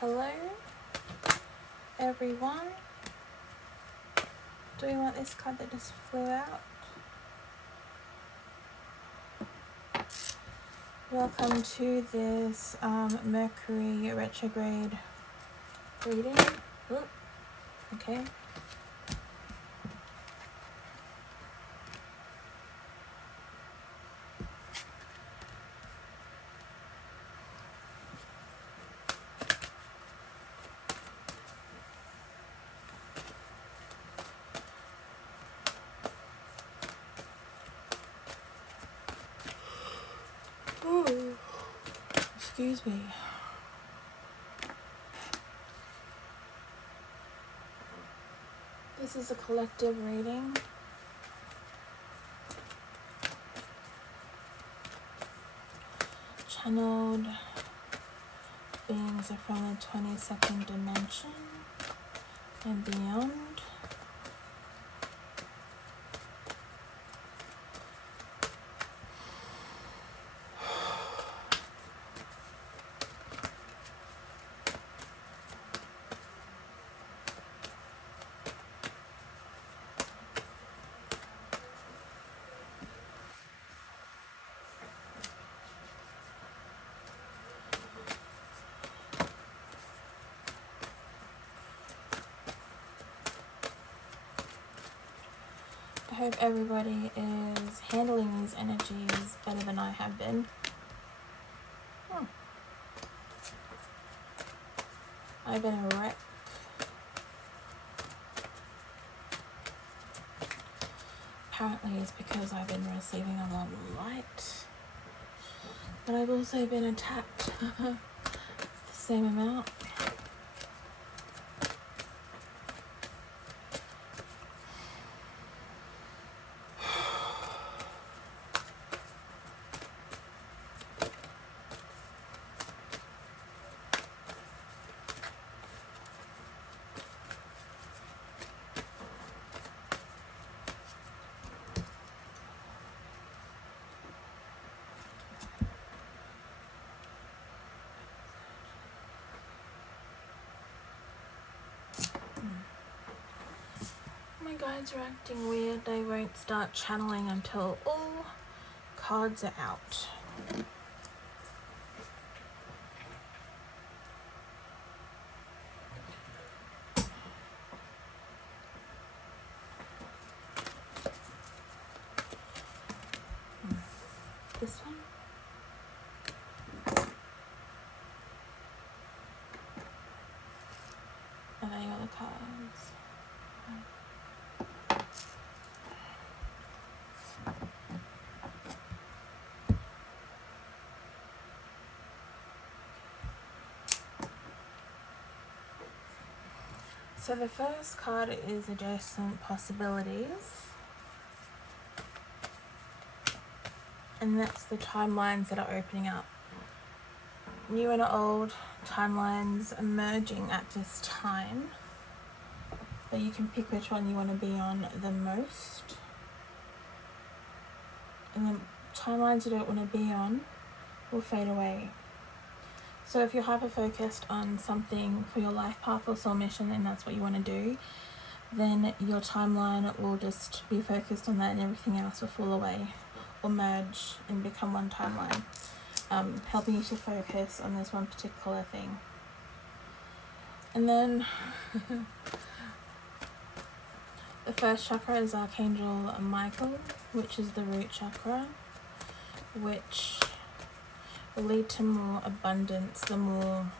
Hello everyone. Do we want this card that just flew out? Welcome to this Mercury Retrograde reading. Ooh, okay. Ooh, excuse me. This is a collective reading. Channeled beings are from the 22nd dimension and beyond. I hope everybody is handling these energies better than I have been. I've been a wreck. Apparently it's because I've been receiving a lot of light. But I've also been attacked the same amount. My guides are acting weird. They won't start channeling until all cards are out. This one. And then all the cards. So the first card is Adjacent Possibilities. And that's the timelines that are opening up. New and old timelines emerging at this time. But you can pick which one you want to be on the most. And the timelines you don't want to be on will fade away. So if you're hyper-focused on something for your life path or soul mission and that's what you want to do, then your timeline will just be focused on that and everything else will fall away or merge and become one timeline, helping you to focus on this one particular thing. And then the first chakra is Archangel Michael, which is the root chakra, which will lead to more abundance the more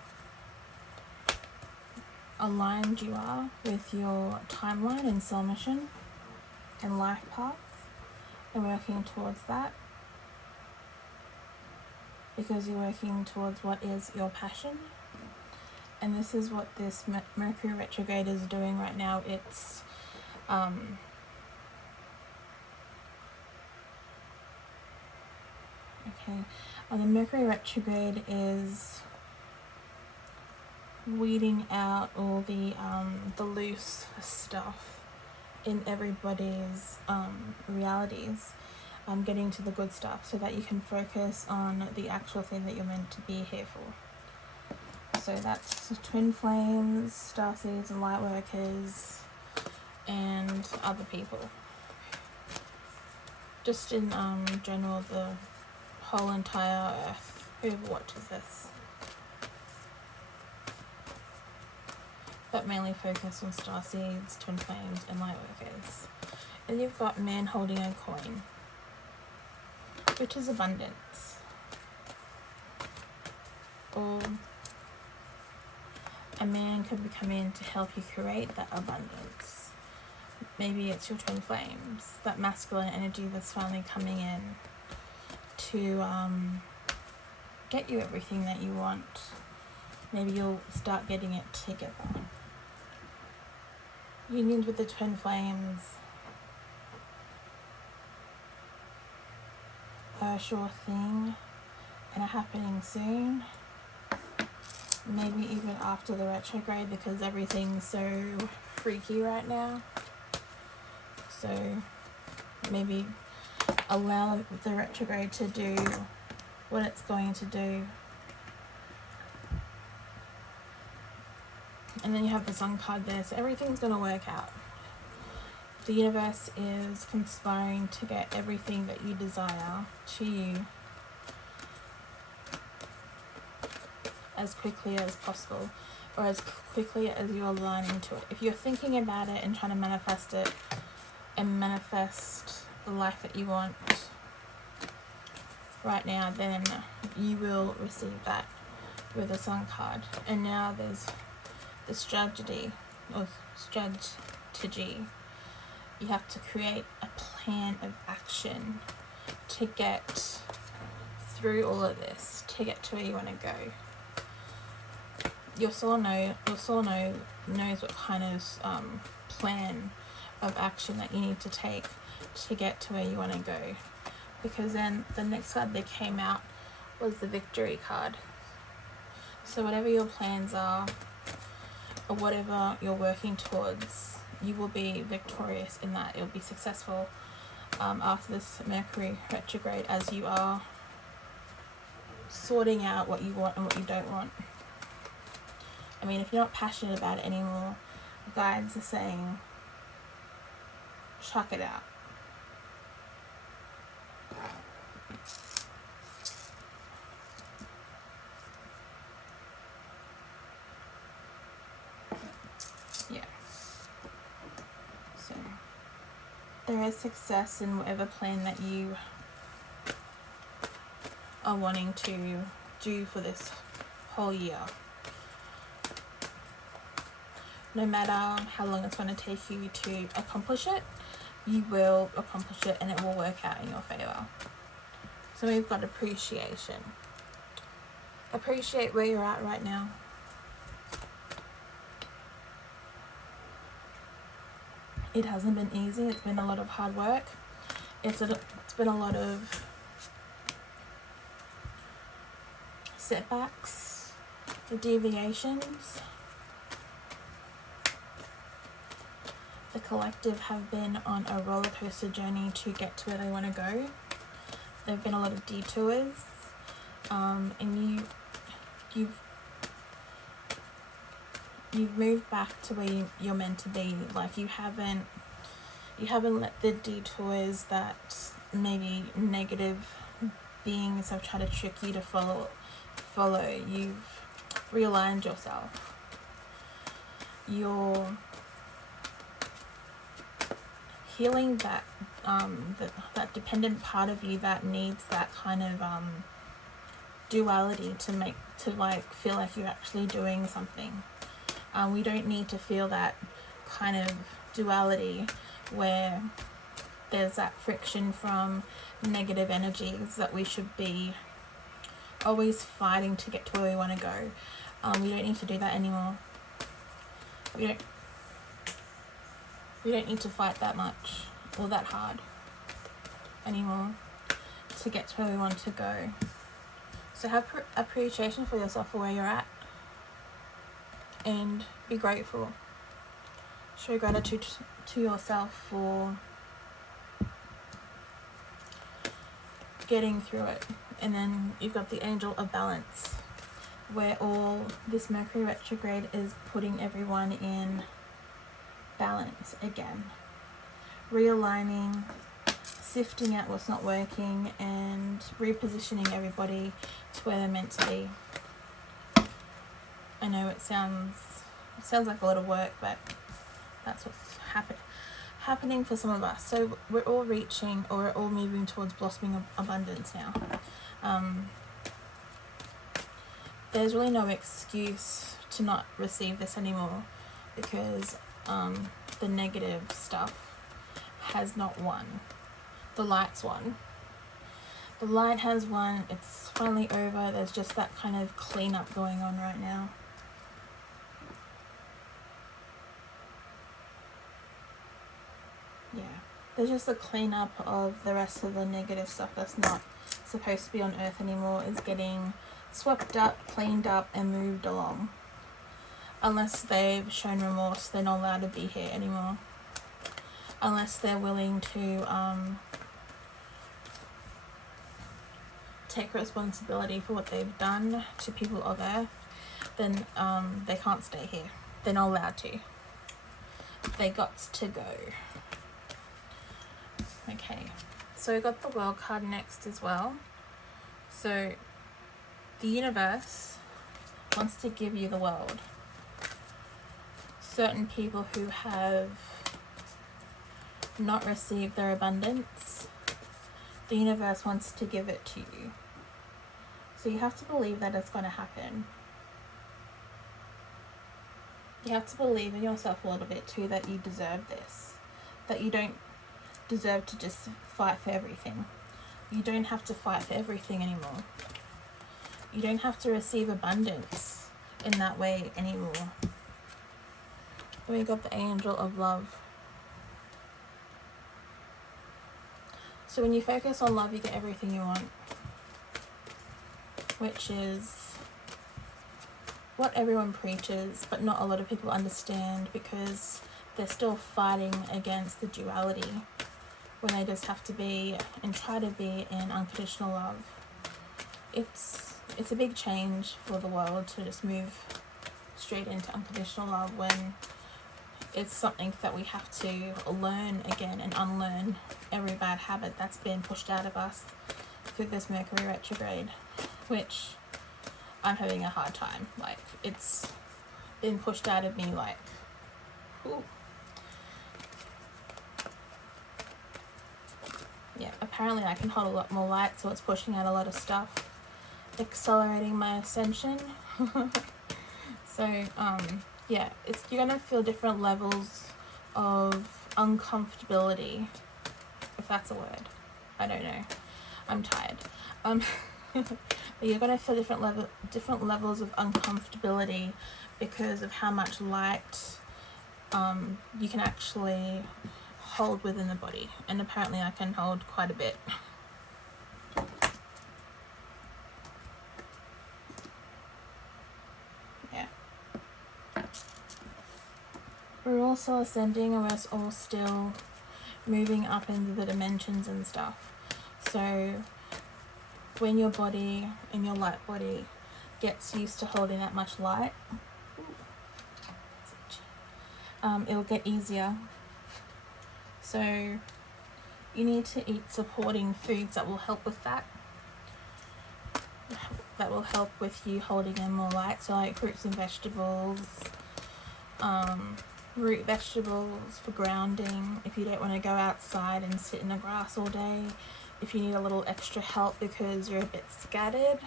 aligned you are with your timeline and soul mission and life path and working towards that, because you're working towards what is your passion. And this is what this Mercury retrograde is doing right now. It's the Mercury retrograde is weeding out all the loose stuff in everybody's realities, getting to the good stuff so that you can focus on the actual thing that you're meant to be here for. So that's twin flames, starseeds and light workers, and other people. Just in general, the whole entire earth, whoever watches this. But mainly focused on starseeds, twin flames, and light workers. And you've got man holding a coin, which is abundance. Or a man could be coming in to help you create that abundance. Maybe it's your twin flames, that masculine energy that's finally coming in to get you everything that you want. Maybe you'll start getting it together. Unions with the twin flames are a sure thing and are happening soon. Maybe even after the retrograde, because everything's so freaky right now. So maybe allow the retrograde to do what it's going to do. And then you have the Sun card there, so everything's going to work out. The universe is conspiring to get everything that you desire to you as quickly as possible, or as quickly as you align into it. If you're thinking about it and trying to manifest it and manifest the life that you want right now, then you will receive that with the Sun card. And now there's the strategy. You have to create a plan of action to get through all of this, to get to where you want to go. Your soul knows what kind of plan of action that you need to take to get to where you want to go. Because then the next card that came out was the Victory card. So whatever your plans are, or whatever you're working towards, you will be victorious in that. You'll be successful after this Mercury retrograde, as you are sorting out what you want and what you don't want. I mean, if you're not passionate about it anymore, guides are saying, chuck it out. Yeah. So, there is success in whatever plan that you are wanting to do for this whole year. No matter how long it's going to take you to accomplish it, you will accomplish it and it will work out in your favor. So we've got appreciation. Appreciate where you're at right now. It hasn't been easy. It's been a lot of hard work. It's been a lot of setbacks, deviations. The collective have been on a roller coaster journey to get to where they want to go. There have been a lot of detours, and you've moved back to where you're meant to be. Like you haven't let the detours that maybe negative beings have tried to trick you to follow. You've realigned yourself. You're healing that that dependent part of you that needs that kind of duality to feel like you're actually doing something. We don't need to feel that kind of duality where there's that friction from negative energies that we should be always fighting to get to where we want to go. We don't need to do that anymore. We don't need to fight that much or that hard anymore to get to where we want to go. So have appreciation for yourself for where you're at and be grateful. Show gratitude to yourself for getting through it. And then you've got the Angel of Balance. where all this Mercury retrograde is putting everyone in balance again, realigning, sifting out what's not working, and repositioning everybody to where they're meant to be. I know it sounds like a lot of work, but that's what's happening for some of us. So we're all reaching, or we're all moving towards blossoming abundance now. There's really no excuse to not receive this anymore, because the negative stuff has not won. The light's won. The light has won. It's finally over. There's just that kind of cleanup going on right now. Yeah, there's just a cleanup of the rest of the negative stuff that's not supposed to be on Earth anymore. Is getting swept up, cleaned up, and moved along. Unless they've shown remorse, they're not allowed to be here anymore. Unless they're willing to take responsibility for what they've done to people of Earth, then they can't stay here. They're not allowed to. They got to go. Okay, so we got the World card next as well. So the universe wants to give you the world. Certain people who have not received their abundance, the universe wants to give it to you. So you have to believe that it's going to happen. You have to believe in yourself a little bit too, that you deserve this. That you don't deserve to just fight for everything. You don't have to fight for everything anymore. You don't have to receive abundance in that way anymore. We got the Angel of Love. So when you focus on love, you get everything you want, which is what everyone preaches, but not a lot of people understand, because they're still fighting against the duality when they just have to be and try to be in unconditional love. It's a big change for the world to just move straight into unconditional love, when it's something that we have to learn again and unlearn every bad habit that's been pushed out of us through this Mercury retrograde, which I'm having a hard time. Like, it's been pushed out of me like, ooh. Yeah, apparently I can hold a lot more light, so it's pushing out a lot of stuff, accelerating my ascension. So, yeah, you're gonna feel different levels of uncomfortability, if that's a word. I don't know. I'm tired. But you're gonna feel different levels of uncomfortability because of how much light you can actually hold within the body, and apparently I can hold quite a bit. Yeah. We're also ascending, and we're all still moving up into the dimensions and stuff. So when your body and your light body gets used to holding that much light, it'll get easier. So you need to eat supporting foods that will help with that. That will help with you holding in more light. So like fruits and vegetables, root vegetables for grounding. If you don't want to go outside and sit in the grass all day, if you need a little extra help because you're a bit scattered,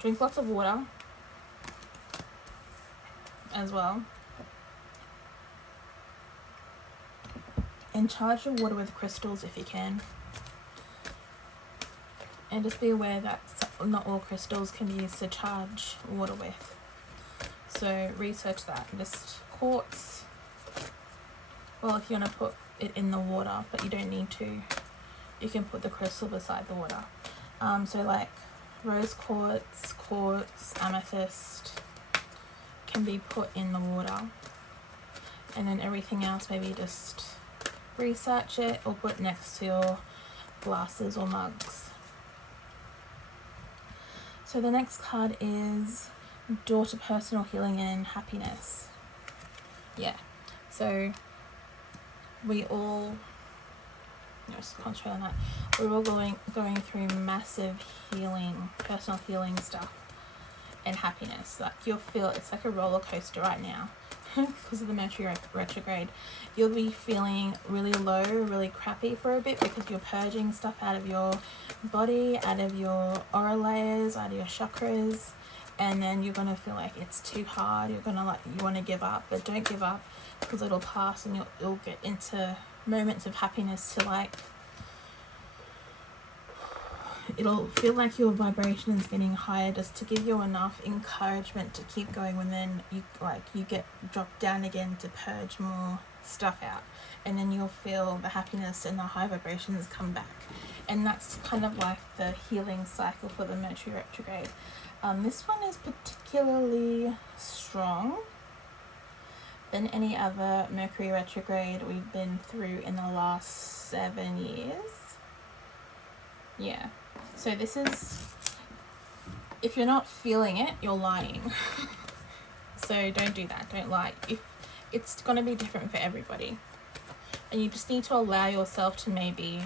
drink lots of water as well. And charge your water with crystals if you can. And just be aware that not all crystals can be used to charge water with. So research that. Just quartz. Well, if you want to put it in the water, but you don't need to, you can put the crystal beside the water. So like rose quartz, amethyst can be put in the water. And then everything else, maybe just research it or put next to your glasses or mugs. So the next card is Door to Personal Healing and Happiness. Yeah, so we all, just concentrate on that. We're all going through massive healing, personal healing stuff and happiness. Like you'll feel it's like a roller coaster right now because of the Mercury retrograde. You'll be feeling really low, really crappy for a bit because you're purging stuff out of your body, out of your aura layers, out of your chakras, and then you're gonna feel like it's too hard. You're gonna you want to give up, but don't give up because it'll pass and you'll get into moments of happiness to like, it'll feel like your vibration is getting higher just to give you enough encouragement to keep going when then you get dropped down again to purge more stuff out, and then you'll feel the happiness and the high vibrations come back. And that's kind of like the healing cycle for the Mercury retrograde. This one is particularly strong than any other Mercury retrograde we've been through in the last 7 years. Yeah. So this is, if you're not feeling it, you're lying. So don't do that. Don't lie. It's going to be different for everybody. And you just need to allow yourself to maybe,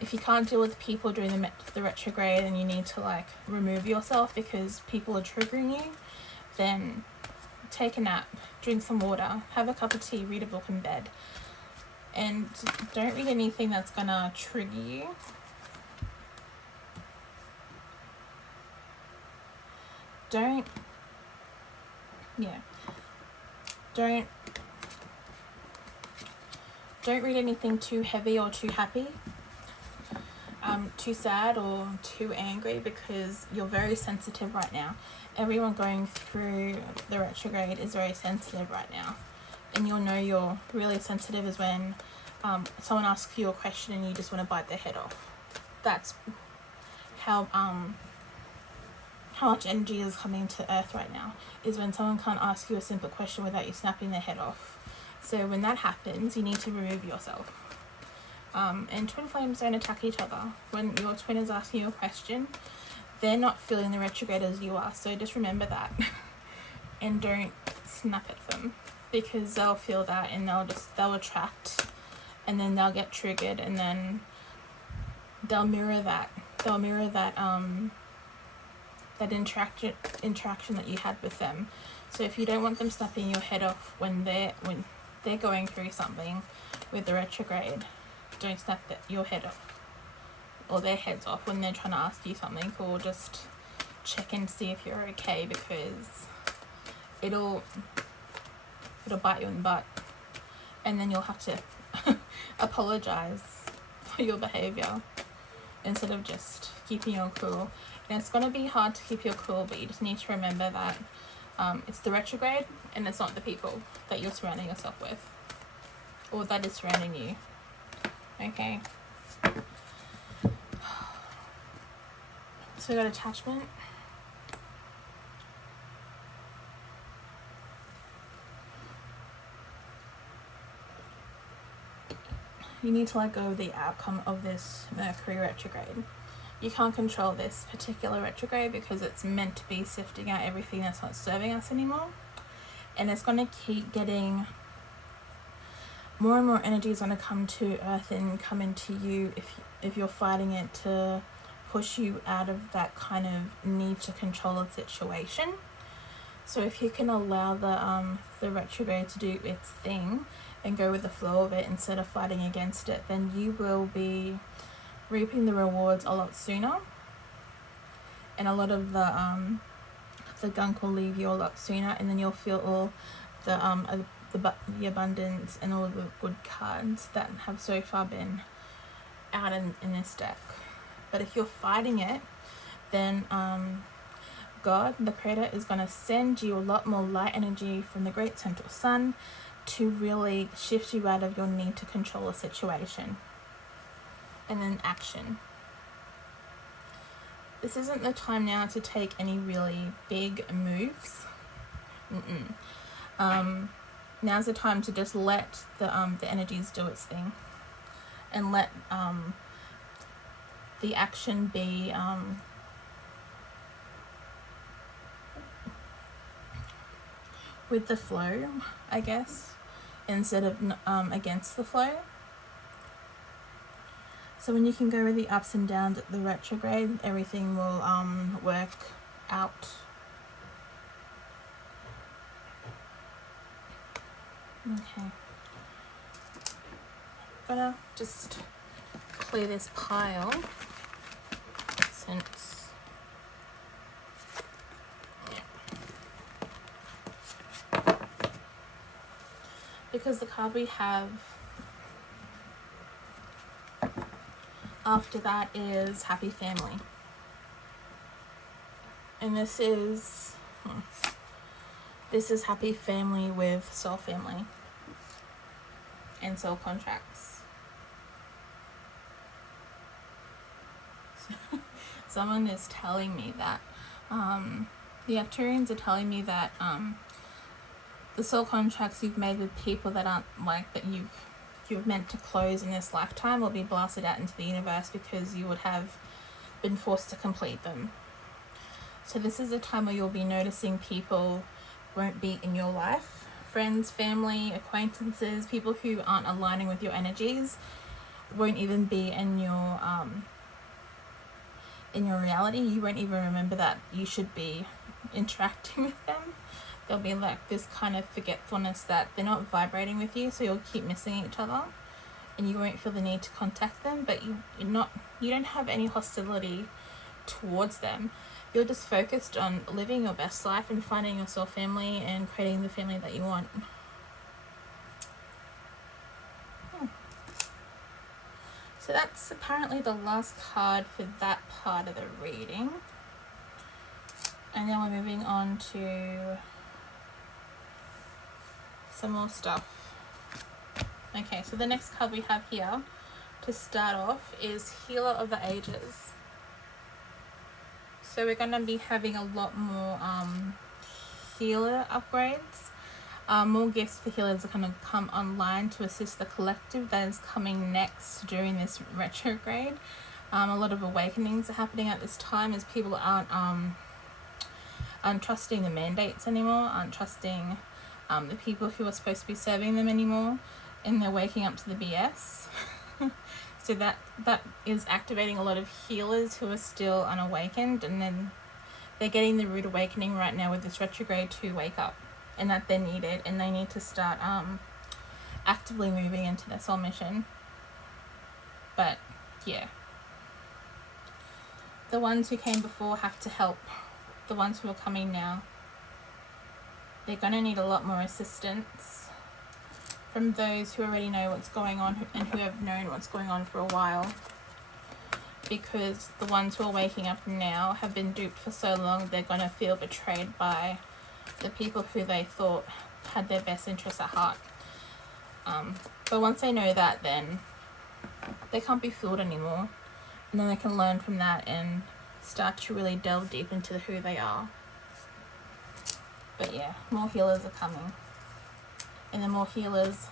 if you can't deal with people during the retrograde and you need to like remove yourself because people are triggering you, then take a nap, drink some water, have a cup of tea, read a book in bed. And don't read anything that's going to trigger you. Don't read anything too heavy or too happy, too sad or too angry, because you're very sensitive right now. Everyone going through the retrograde is very sensitive right now, and you'll know you're really sensitive is when someone asks you a question and you just want to bite their head off. That's how much energy is coming to Earth right now, is when someone can't ask you a simple question without you snapping their head off. So when that happens, you need to remove yourself. And twin flames don't attack each other. When your twin is asking you a question, they're not feeling the retrograde as you are. So just remember that. And don't snap at them, because they'll feel that and they'll attract, and then they'll get triggered, and then they'll mirror that. They'll mirror that that interaction that you had with them. So if you don't want them snapping your head off when they're going through something with the retrograde, don't snap your head off or their heads off when they're trying to ask you something, or just check and see if you're okay, because it'll bite you in the butt, and then you'll have to apologize for your behavior instead of just keeping your cool. And it's going to be hard to keep your cool, but you just need to remember that it's the retrograde and it's not the people that you're surrounding yourself with or that is surrounding you. Okay. So we got attachment. You need to let go of the outcome of this Mercury retrograde. You can't control this particular retrograde because it's meant to be sifting out everything that's not serving us anymore. And it's going to keep getting more and more energy is going to come to Earth and come into you if you're fighting it to push you out of that kind of need to control a situation. So if you can allow the retrograde to do its thing and go with the flow of it instead of fighting against it, then you will be reaping the rewards a lot sooner, and a lot of the gunk will leave you a lot sooner, and then you'll feel all the abundance and all the good cards that have so far been out in this deck. But if you're fighting it, then God, the creator, is going to send you a lot more light energy from the great central sun to really shift you out of your need to control a situation. And then action. This isn't the time now to take any really big moves. Now's the time to just let the energies do its thing, and let the action be with the flow, I guess, instead of against the flow. So when you can go with the ups and downs at the retrograde, everything will work out. Okay. Gonna just clear this pile since because the card we have after that is Happy Family, and this is Happy Family with Soul Family and Soul Contracts. Someone is telling me that the Arcturians are telling me that the soul contracts you've made with people that aren't like that you've meant to close in this lifetime will be blasted out into the universe because you would have been forced to complete them. So this is a time where you'll be noticing people won't be in your life. Friends, family, acquaintances, people who aren't aligning with your energies won't even be in your reality. You won't even remember that you should be interacting with them. There'll be like this kind of forgetfulness that they're not vibrating with you, so you'll keep missing each other and you won't feel the need to contact them, but you don't have any hostility towards them. You're just focused on living your best life and finding your soul family and creating the family that you want. So that's apparently the last card for that part of the reading. And then we're moving on to some more stuff. Okay, so the next card we have here to start off is Healer of the Ages. So we're going to be having a lot more healer upgrades. More gifts for healers are going to come online to assist the collective that is coming next during this retrograde. A lot of awakenings are happening at this time as people aren't trusting the mandates anymore, aren't trusting the people who are supposed to be serving them anymore, and they're waking up to the BS. So that is activating a lot of healers who are still unawakened, and then they're getting the rude awakening right now with this retrograde to wake up, and that they're needed, and they need to start actively moving into their soul mission. But yeah, the ones who came before have to help the ones who are coming now. They're going to need a lot more assistance from those who already know what's going on and who have known what's going on for a while, because the ones who are waking up now have been duped for so long. They're going to feel betrayed by the people who they thought had their best interests at heart. But once they know that, then they can't be fooled anymore, and then they can learn from that and start to really delve deep into who they are. But yeah, more healers are coming. And the more healers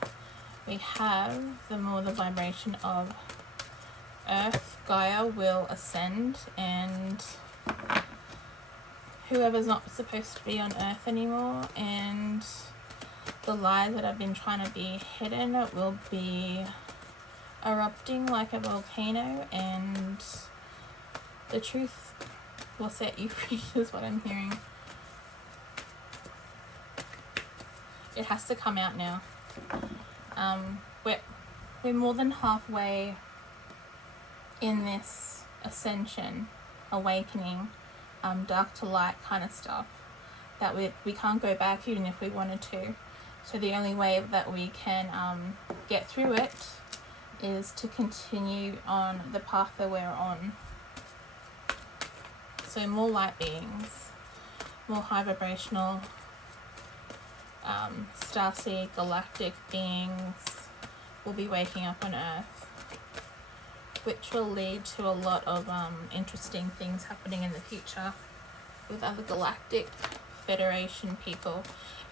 we have, the more the vibration of Earth, Gaia, will ascend, and whoever's not supposed to be on Earth anymore and the lies that have been trying to be hidden will be erupting like a volcano, and the truth will set you free is what I'm hearing. It has to come out now. We're more than halfway in this ascension, awakening, dark to light kind of stuff, that we can't go back even if we wanted to. So the only way that we can get through it is to continue on the path that we're on. So more light beings, more high vibrational starseed galactic beings will be waking up on Earth, which will lead to a lot of interesting things happening in the future with other galactic Federation people.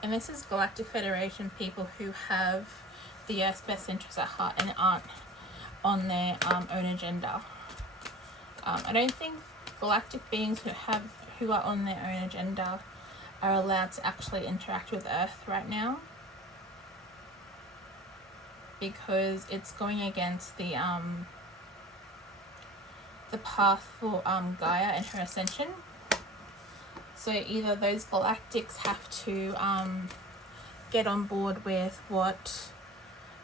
And this is Galactic Federation people who have the Earth's best interests at heart and aren't on their own agenda. I don't think galactic beings who are on their own agenda are allowed to actually interact with Earth right now, because it's going against the path for Gaia and her ascension. So either those galactics have to get on board with what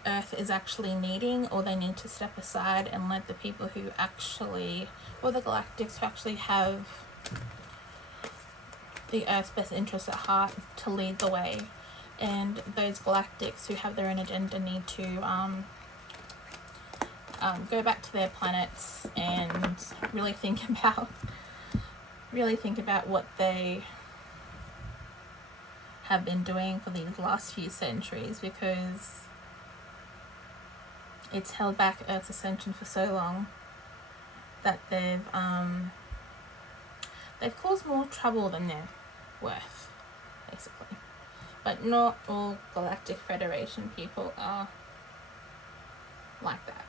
Earth is actually needing, or they need to step aside and let the people who actually, or the galactics who actually have the Earth's best interests at heart, to lead the way. And those galactics who have their own agenda need to go back to their planets and really think about what they have been doing for these last few centuries, because it's held back Earth's ascension for so long that they've caused more trouble than they're worth, basically. But not all Galactic Federation people are like that,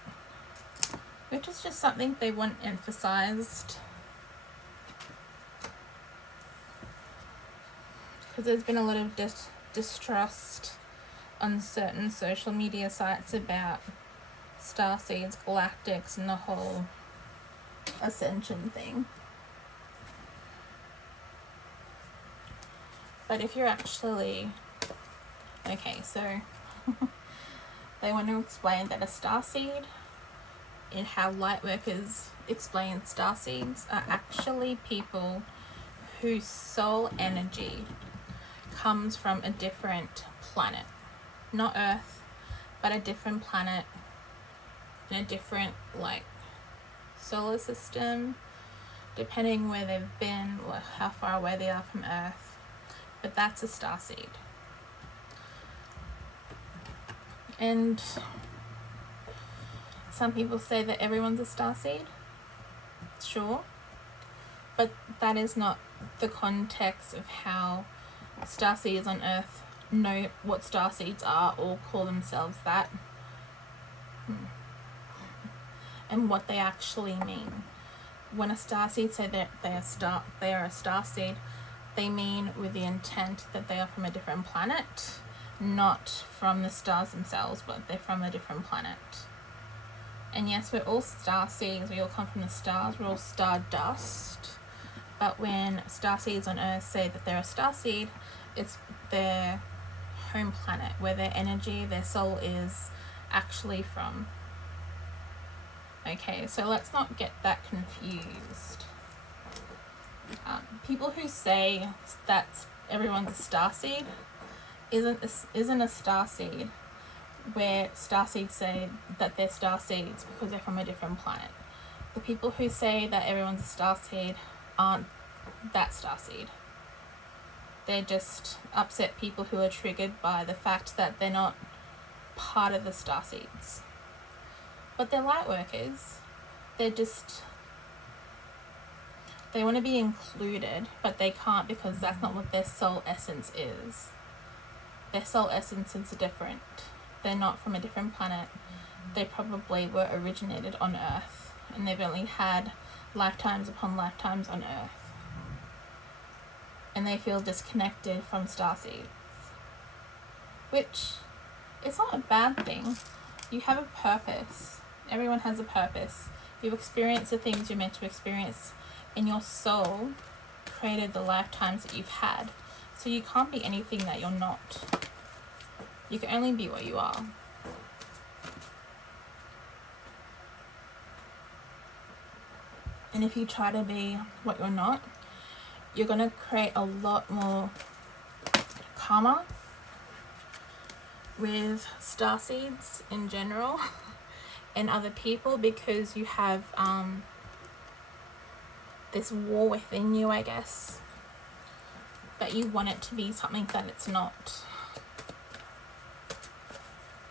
which is just something they want emphasized, because there's been a lot of distrust on certain social media sites about Starseeds, Galactics, and the whole ascension thing. But if you're actually... Okay, so they want to explain that a starseed, in how lightworkers explain starseeds, are actually people whose soul energy comes from a different planet. Not Earth, but a different planet in a different, like, solar system, depending where they've been or how far away they are from Earth. But that's a starseed. And some people say that everyone's a starseed. Sure. But that is not the context of how starseeds on Earth know what starseeds are or call themselves that. And what they actually mean. When a starseed say that they are a starseed, they mean with the intent that they are from a different planet, not from the stars themselves, but they're from a different planet. And yes, we're all starseeds, we all come from the stars, we're all stardust. But when starseeds on Earth say that they're a starseed, it's their home planet, where their energy, their soul is actually from. Okay, so let's not get that confused. People who say that everyone's a starseed isn't a starseed, where starseeds say that they're starseeds because they're from a different planet. The people who say that everyone's a starseed aren't that starseed. They're just upset people who are triggered by the fact that they're not part of the starseeds. But they're light workers. They want to be included, but they can't, because that's not what their soul essence is. Their soul essence is different. They're not from a different planet. They probably were originated on Earth, and they've only had lifetimes upon lifetimes on Earth. And they feel disconnected from starseeds. Which, it's not a bad thing. You have a purpose. Everyone has a purpose. You experience the things you're meant to experience, and your soul created the lifetimes that you've had. So you can't be anything that you're not. You can only be what you are. And if you try to be what you're not, you're going to create a lot more karma with starseeds in general and other people, because you have this war within you, I guess, that you want it to be something that it's not.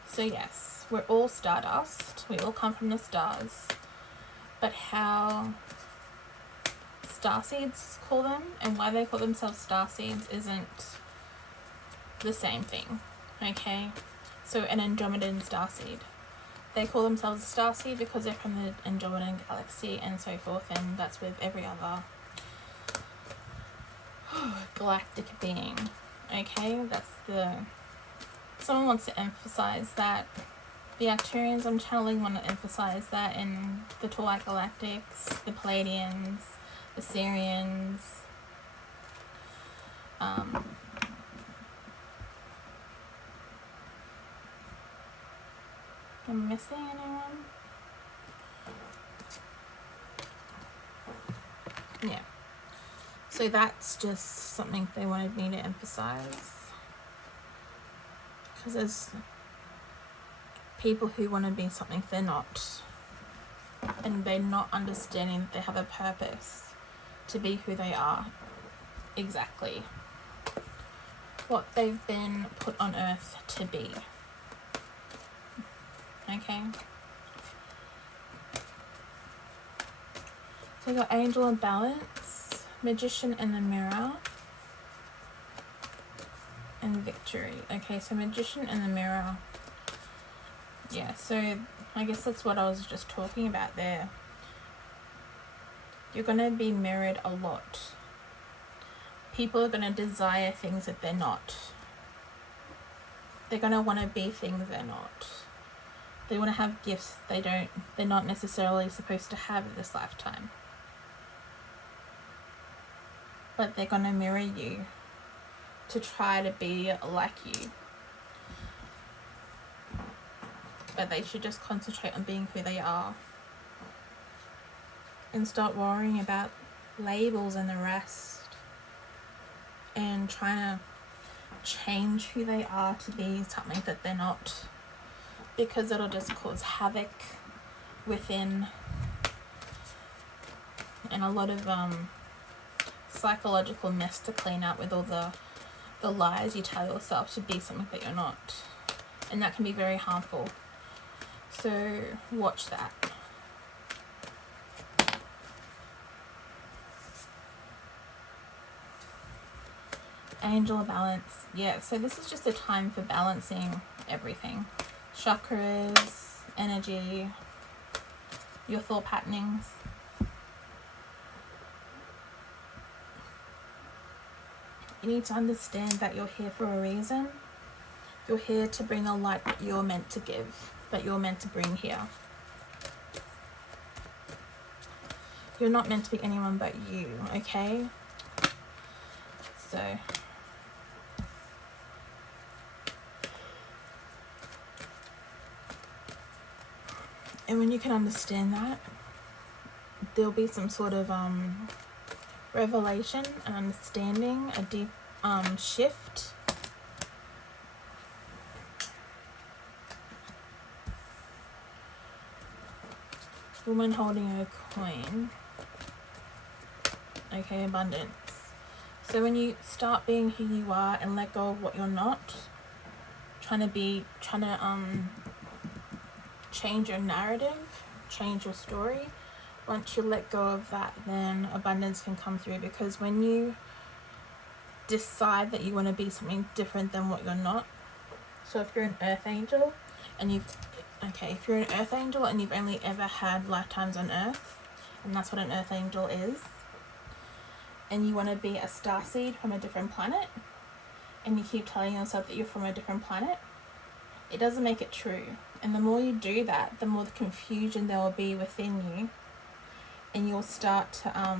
So yes, we're all stardust. We all come from the stars. But how starseeds call them and why they call themselves starseeds isn't the same thing. Okay? So an Andromedan starseed. They call themselves a starseed because they're from the Andromedan galaxy and so forth, and that's with every other galactic being. Okay, someone wants to emphasize that. The Arcturians I'm channeling want to emphasize that in the Twilight Galactics, the Palladians, the Syrians. Am I missing anyone? Yeah. So that's just something they wanted me to emphasize. Because there's people who want to be something they're not. And they're not understanding that they have a purpose to be who they are. Exactly. What they've been put on earth to be. Okay? So you got Angel and Balance, Magician and the Mirror, and Victory. Okay, so Magician and the Mirror. Yeah, so I guess that's what I was just talking about there. You're going to be mirrored a lot. People are going to desire things that they're not. They're going to want to be things they're not. They want to have gifts they're not necessarily supposed to have in this lifetime. But they're going to mirror you to try to be like you. But they should just concentrate on being who they are. And stop worrying about labels and the rest. And trying to change who they are to be something that they're not. Because it'll just cause havoc within. And a lot of psychological mess to clean up with all the lies you tell yourself to be something that you're not. And that can be very harmful. So watch that. Angel Balance. Yeah, so this is just a time for balancing everything. Chakras, energy, your thought patternings. You need to understand that you're here for a reason. You're here to bring the light that you're meant to give, that you're meant to bring here. You're not meant to be anyone but you, okay? So and when you can understand that, there'll be some sort of revelation, an understanding, a deep shift. Woman holding a coin. Okay, abundance. So when you start being who you are and let go of what you're not, trying to change your narrative, change your story. Once you let go of that, then abundance can come through, because when you decide that you want to be something different than what you're not. So if you're an earth angel and if you're an earth angel and you've only ever had lifetimes on earth, and that's what an earth angel is, and you want to be a starseed from a different planet, and you keep telling yourself that you're from a different planet, it doesn't make it true. And the more you do that, the more the confusion there will be within you, and you'll start to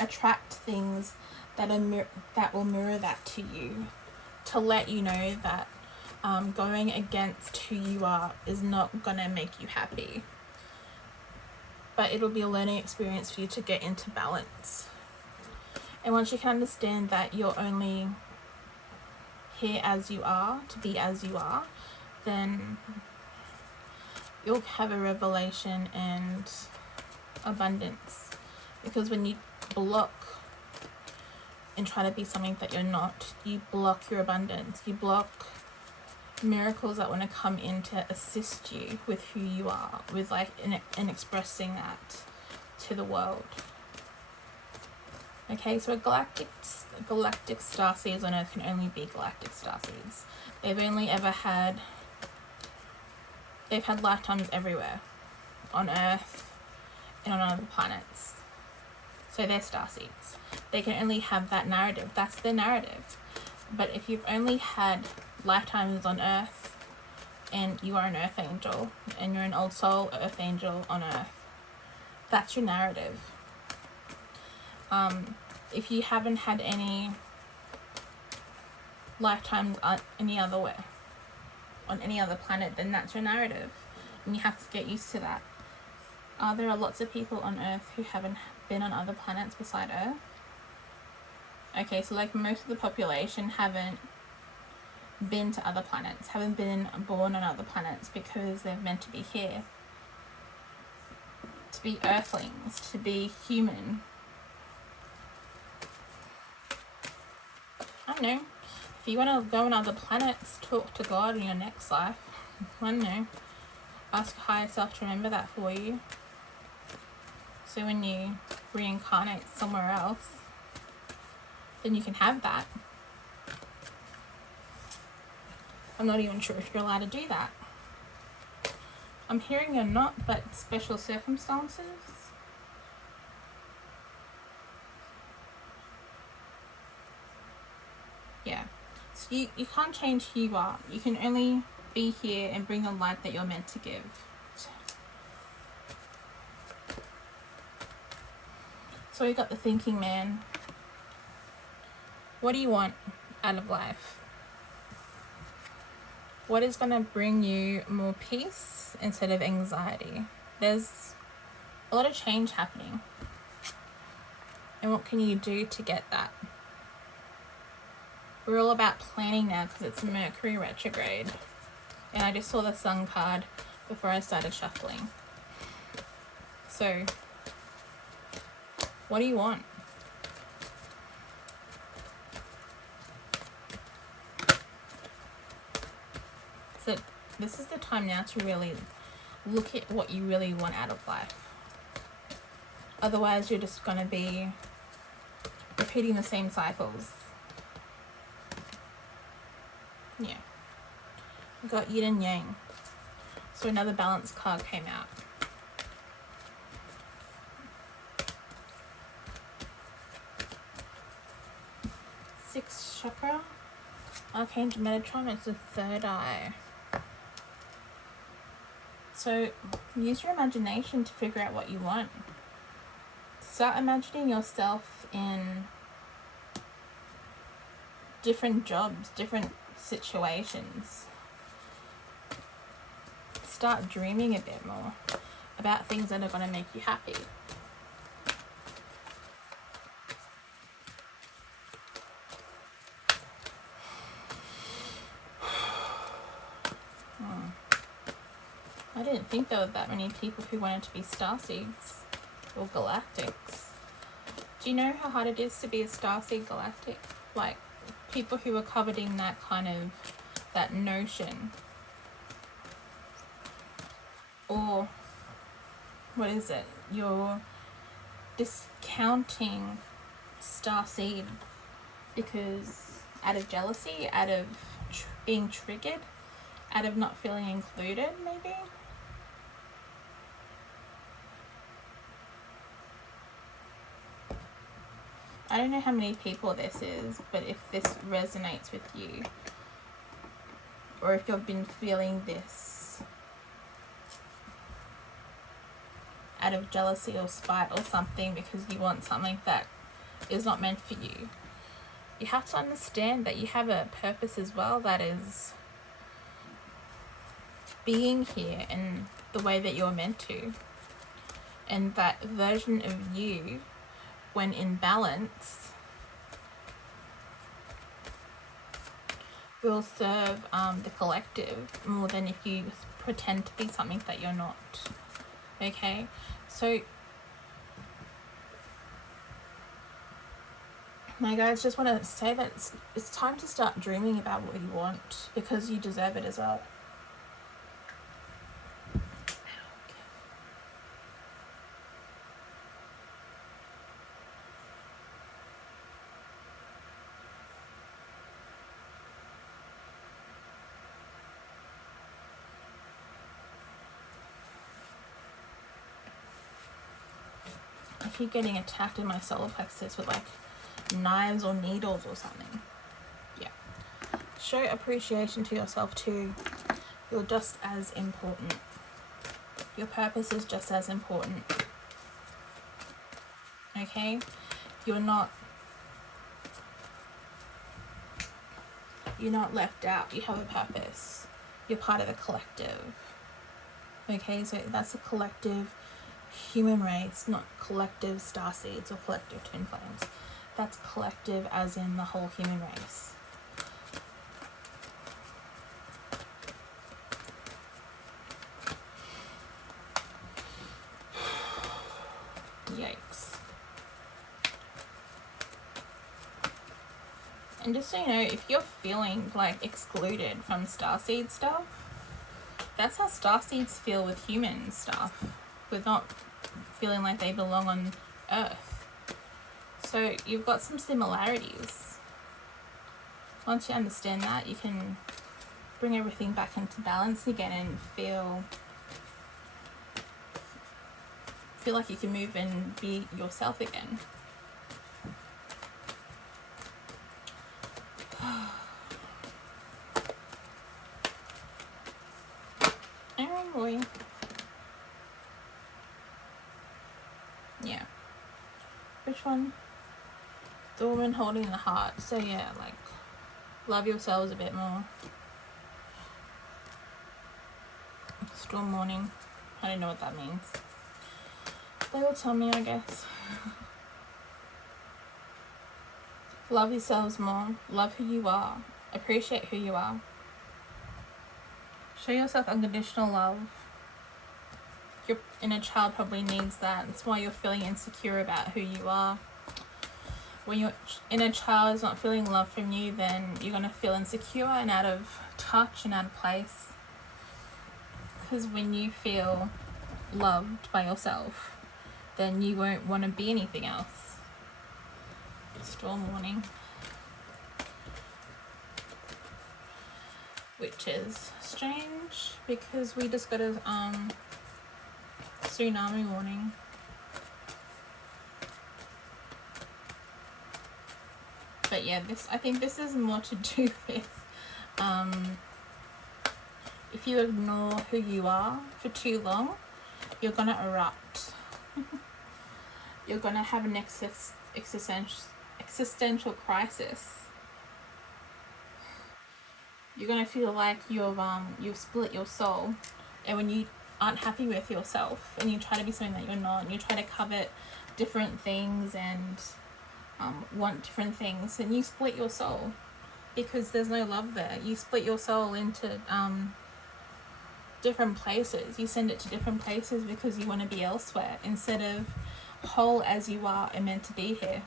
attract things that will mirror that to you, to let you know that going against who you are is not going to make you happy. But it'll be a learning experience for you to get into balance. And once you can understand that you're only here as you are, to be as you are, then you'll have a revelation and abundance. Because when you block and try to be something that you're not, you block your abundance. You block miracles that want to come in to assist you with who you are, with and expressing that to the world. Okay, so galactic starseeds on Earth can only be galactic starseeds. They've lifetimes everywhere, on Earth and on other planets. So they're starseeds. They can only have that narrative. That's their narrative. But if you've only had lifetimes on Earth and you are an Earth angel and you're an old soul Earth angel on Earth, that's your narrative. If you haven't had any lifetimes any other way, on any other planet, then that's your narrative. And you have to get used to that. There are lots of people on Earth who haven't been on other planets beside Earth. Okay, so like most of the population haven't been to other planets, haven't been born on other planets because they're meant to be here. To be Earthlings, to be human. I don't know. If you want to go on other planets, talk to God in your next life. I don't know. Ask higher self to remember that for you. So when you reincarnate somewhere else, then you can have that. I'm not even sure if you're allowed to do that. I'm hearing you're not, but special circumstances. Yeah. So you can't change who you are. You can only be here and bring the light that you're meant to give. So we got the thinking man. What do you want out of life? What is going to bring you more peace instead of anxiety? There's a lot of change happening. And what can you do to get that? We're all about planning now because it's Mercury retrograde. And I just saw the Sun card before I started shuffling. So, what do you want? So this is the time now to really look at what you really want out of life. Otherwise, you're just going to be repeating the same cycles. Yeah. We got yin and yang. So another balance card came out. Sixth chakra. Archangel Metatron, it's the third eye. So use your imagination to figure out what you want. Start imagining yourself in different jobs, different situations. Start dreaming a bit more about things that are going to make you happy. I didn't think there were that many people who wanted to be starseeds or galactics. Do you know how hard it is to be a starseed galactic? Like, people who are coveting that kind of, that notion. Or, what is it? You're discounting starseed because out of jealousy, out of being triggered, out of not feeling included, maybe? I don't know how many people this is, but if this resonates with you, or if you've been feeling this out of jealousy or spite or something because you want something that is not meant for you, you have to understand that you have a purpose as well, that is being here in the way that you're meant to. And that version of you, when in balance, will serve the collective more than if you pretend to be something that you're not. Okay, so my guys, just want to say that it's time to start dreaming about what you want, because you deserve it as well. I keep getting attacked in my solar plexus with like knives or needles or something. Yeah. Show appreciation to yourself too. You're just as important. Your purpose is just as important. Okay? You're not left out. You have a purpose. You're part of the collective. Okay, so that's a collective human race, not collective starseeds or collective twin flames. That's collective as in the whole human race. Yikes. And just so you know, if you're feeling like excluded from starseed stuff, that's how starseeds feel with human stuff, with not feeling like they belong on Earth. So you've got some similarities. Once you understand that, you can bring everything back into balance again and feel like you can move and be yourself again. Oh boy. Yeah. Which one? The woman holding the heart. So yeah, like, love yourselves a bit more. Storm warning. I don't know what that means. They will tell me, I guess. Love yourselves more. Love who you are. Appreciate who you are. Show yourself unconditional love. Your inner child probably needs that. That's why you're feeling insecure about who you are. When your inner child is not feeling love from you, then you're going to feel insecure and out of touch and out of place. Because when you feel loved by yourself, then you won't want to be anything else. Storm warning. Which is strange because we just got a tsunami warning. But yeah, I think this is more to do with if you ignore who you are for too long, you're gonna erupt. You're gonna have an existential crisis. You're gonna feel like you've split your soul, and when you aren't happy with yourself and you try to be something that you're not, and you try to covet different things and want different things, and you split your soul because there's no love there. You split your soul into different places. You send it to different places because you want to be elsewhere instead of whole as you are and meant to be here.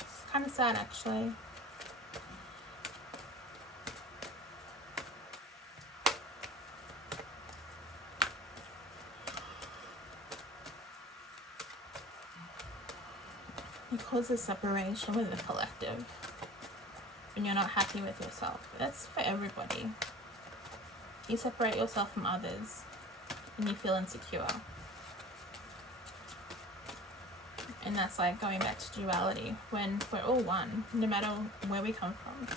It's kind of sad, actually. It causes separation with the collective when you're not happy with yourself. That's for everybody. You separate yourself from others and you feel insecure. And that's like going back to duality, when we're all one, no matter where we come from,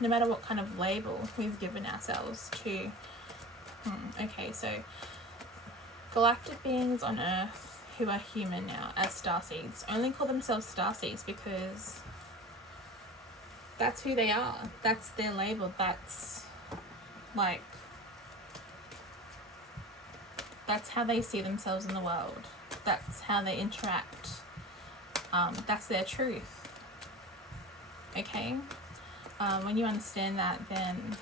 no matter what kind of label we've given ourselves to. Okay, so galactic beings on Earth who are human now as starseeds only call themselves starseeds because that's who they are. That's their label. That's how they see themselves in the world. That's how they interact. That's their truth. Okay? When you understand that, then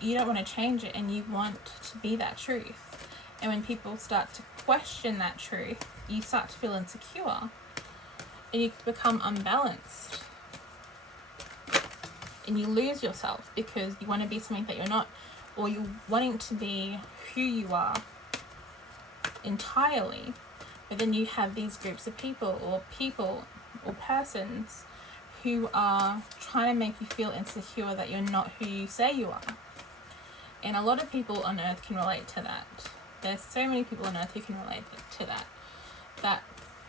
you don't want to change it, and you want to be that truth. And when people start to question that truth, you start to feel insecure and you become unbalanced and you lose yourself because you want to be something that you're not, or you're wanting to be who you are entirely, but then you have these groups of people or persons who are trying to make you feel insecure that you're not who you say you are. And a lot of people on earth can relate to that. There's so many people on earth who can relate to that. That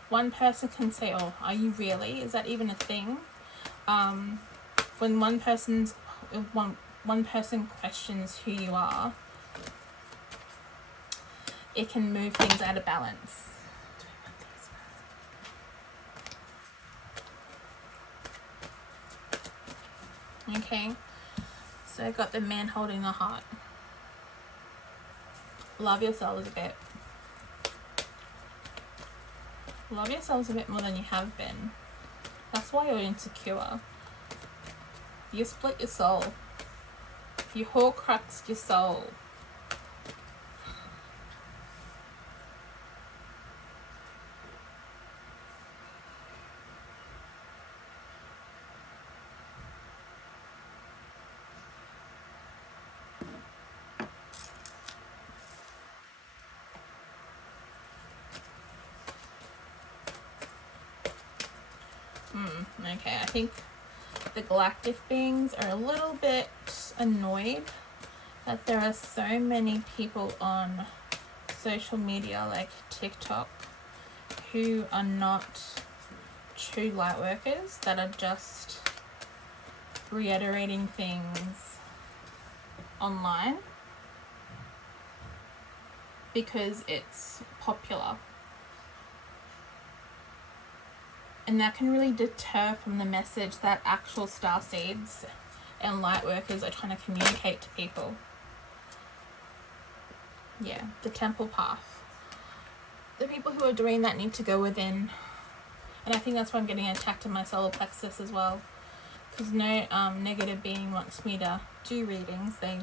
one person can say, oh, are you really? Is that even a thing? When one person questions who you are, it can move things out of balance. Okay, so I got the man holding the heart. Love yourselves a bit. Love yourselves a bit more than you have been. That's why you're insecure. You split your soul. You horcruxed your soul. Okay, I think the galactic beings are a little bit annoyed that there are so many people on social media like TikTok who are not true light workers, that are just reiterating things online because it's popular. And that can really deter from the message that actual starseeds and light workers are trying to communicate to people. Yeah, the temple path. The people who are doing that need to go within. And I think that's why I'm getting attacked in my solar plexus as well. Because no negative being wants me to do readings. They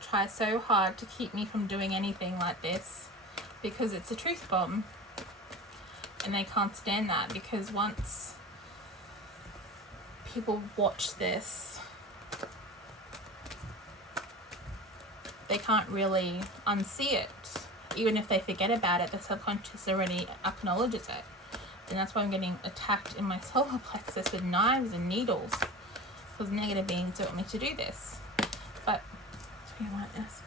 try so hard to keep me from doing anything like this because it's a truth bomb. And they can't stand that, because once people watch this, they can't really unsee it. Even if they forget about it, the subconscious already acknowledges it. And that's why I'm getting attacked in my solar plexus with knives and needles, because negative beings don't want me to do this. But we want this.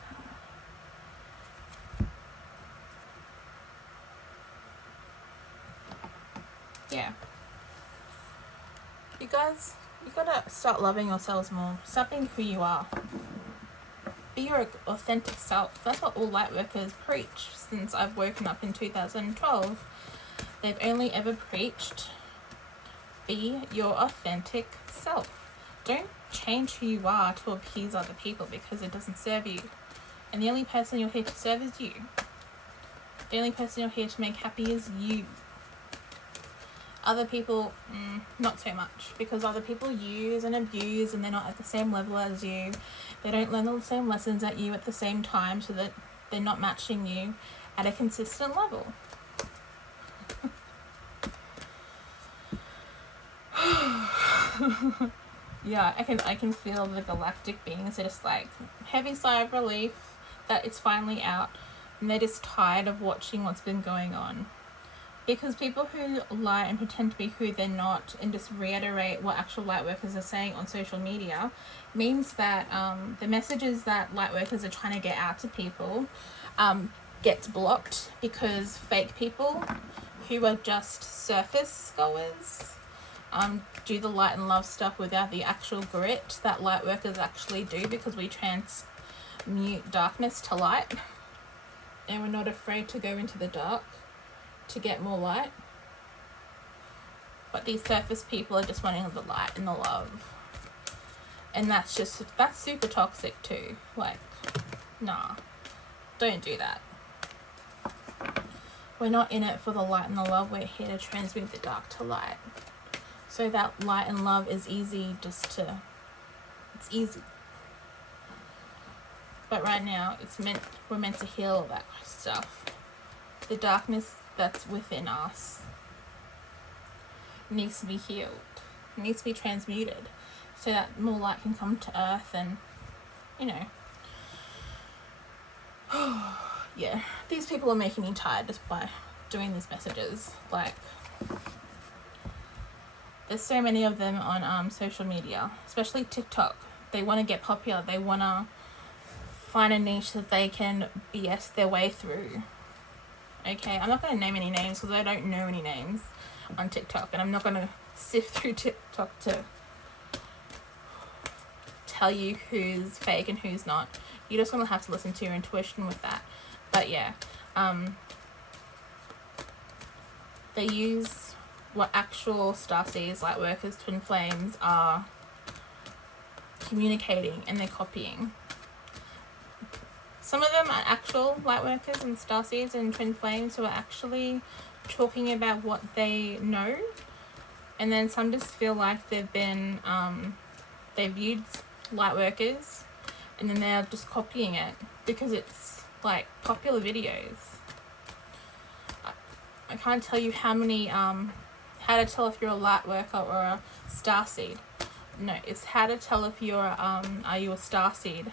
Yeah. You guys, you gotta start loving yourselves more. Stop being who you are. Be your authentic self. That's what all light workers preach since I've woken up in 2012. They've only ever preached, be your authentic self. Don't change who you are to appease other people, because it doesn't serve you. And the only person you're here to serve is you. The only person you're here to make happy is you. Other people, not so much, because other people use and abuse and they're not at the same level as you. They don't learn the same lessons at you at the same time, so that they're not matching you at a consistent level. Yeah, I can feel the galactic beings are just like heavy sigh of relief that it's finally out, and they're just tired of watching what's been going on. Because people who lie and pretend to be who they're not and just reiterate what actual light workers are saying on social media means that the messages that light workers are trying to get out to people gets blocked, because fake people who are just surface goers do the light and love stuff without the actual grit that light workers actually do, because we transmute darkness to light and we're not afraid to go into the dark to get more light. But these surface people are just wanting the light and the love, and that's super toxic too. Like, nah, don't do that. We're not in it for the light and the love. We're here to transmute the dark to light, so that light and love is easy. It's easy. But right now we're meant to heal all that stuff. The darkness that's within us needs to be healed. It needs to be transmuted so that more light can come to earth. And yeah, these people are making me tired just by doing these messages. Like, There's so many of them on social media, especially TikTok. They want to get popular. They want to find a niche that they can BS their way through. Okay, I'm not going to name any names because I don't know any names on TikTok, and I'm not going to sift through TikTok to tell you who's fake and who's not. You're just going to have to listen to your intuition with that. But yeah, they use what actual starseeds, light workers, twin flames are communicating, and they're copying. Some of them are actual light workers and starseeds and twin flames who are actually talking about what they know, and then some just feel like they've been they've used light workers and then they're just copying it because it's like popular videos. I can't tell you how many how to tell if you're a light worker or a starseed. No, it's how to tell if you're are you a starseed.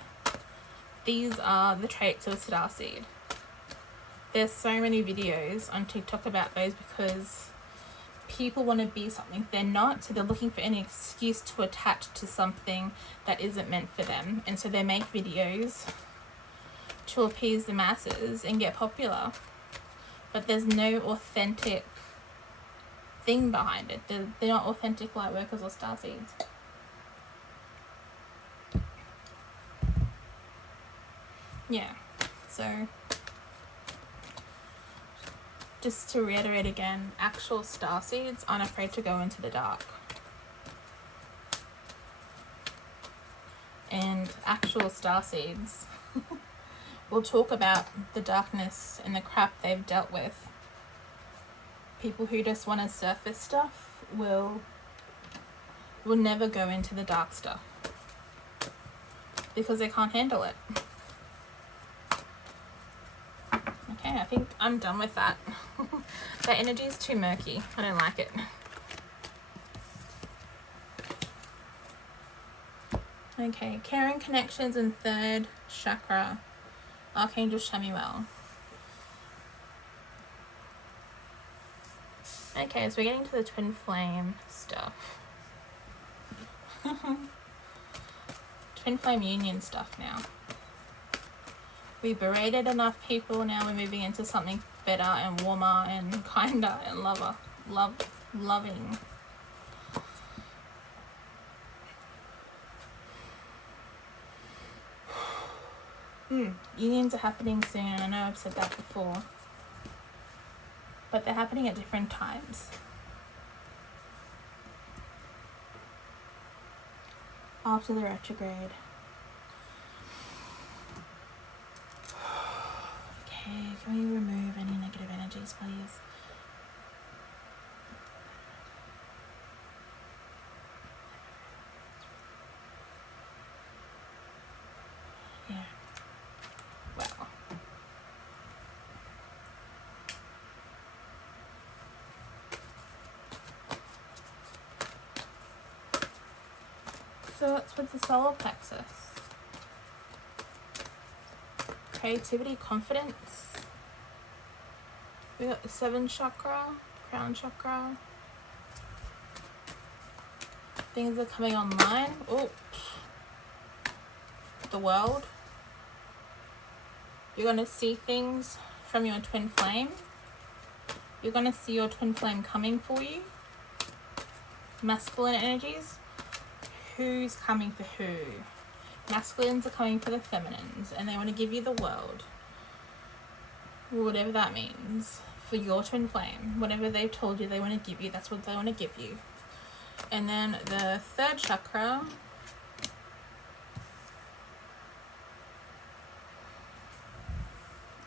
These are the traits of a starseed. There's so many videos on TikTok about those because people want to be something they're not, so they're looking for any excuse to attach to something that isn't meant for them, and so they make videos to appease the masses and get popular. But there's no authentic thing behind it. They're not authentic light workers or starseeds. Yeah, so just to reiterate again, actual starseeds aren't afraid to go into the dark. And actual starseeds will talk about the darkness and the crap they've dealt with. People who just want to surface stuff will never go into the dark stuff because they can't handle it. Okay, I think I'm done with that. That energy is too murky. I don't like it. Okay, caring connections in third chakra. Archangel Shamuel. Okay, so we're getting to the twin flame stuff. Twin flame union stuff now. We berated enough people, now we're moving into something better and warmer and kinder and loving. Unions are happening soon, and I know I've said that before, but they're happening at different times. After the retrograde. Okay, can we remove any negative energies, please? Yeah. Well. So it's with the solar plexus. Creativity, confidence. We got the 7th chakra, crown chakra. Things are coming online. Oh, the world. You're going to see things from your twin flame. You're going to see your twin flame coming for you. Masculine energies. Who's coming for who? Masculines are coming for the feminines, and they want to give you the world. Whatever that means. For your twin flame. Whatever they've told you they want to give you, that's what they want to give you. And then the 3rd chakra.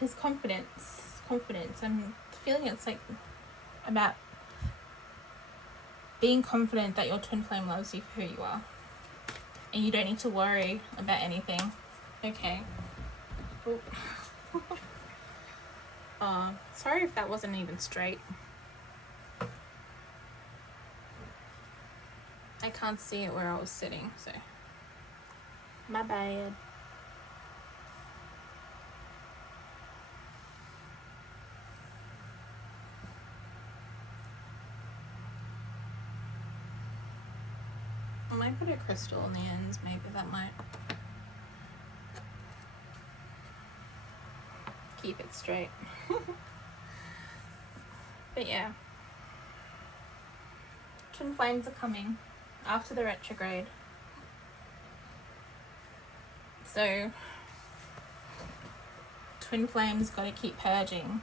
Is confidence. Confidence. I'm feeling it's like about being confident that your twin flame loves you for who you are. And you don't need to worry about anything. Okay. Sorry if that wasn't even straight. I can't see it where I was sitting, so my bad. might put a crystal on the ends, maybe that might keep it straight. But yeah, twin flames are coming after the retrograde. So twin flames got to keep purging.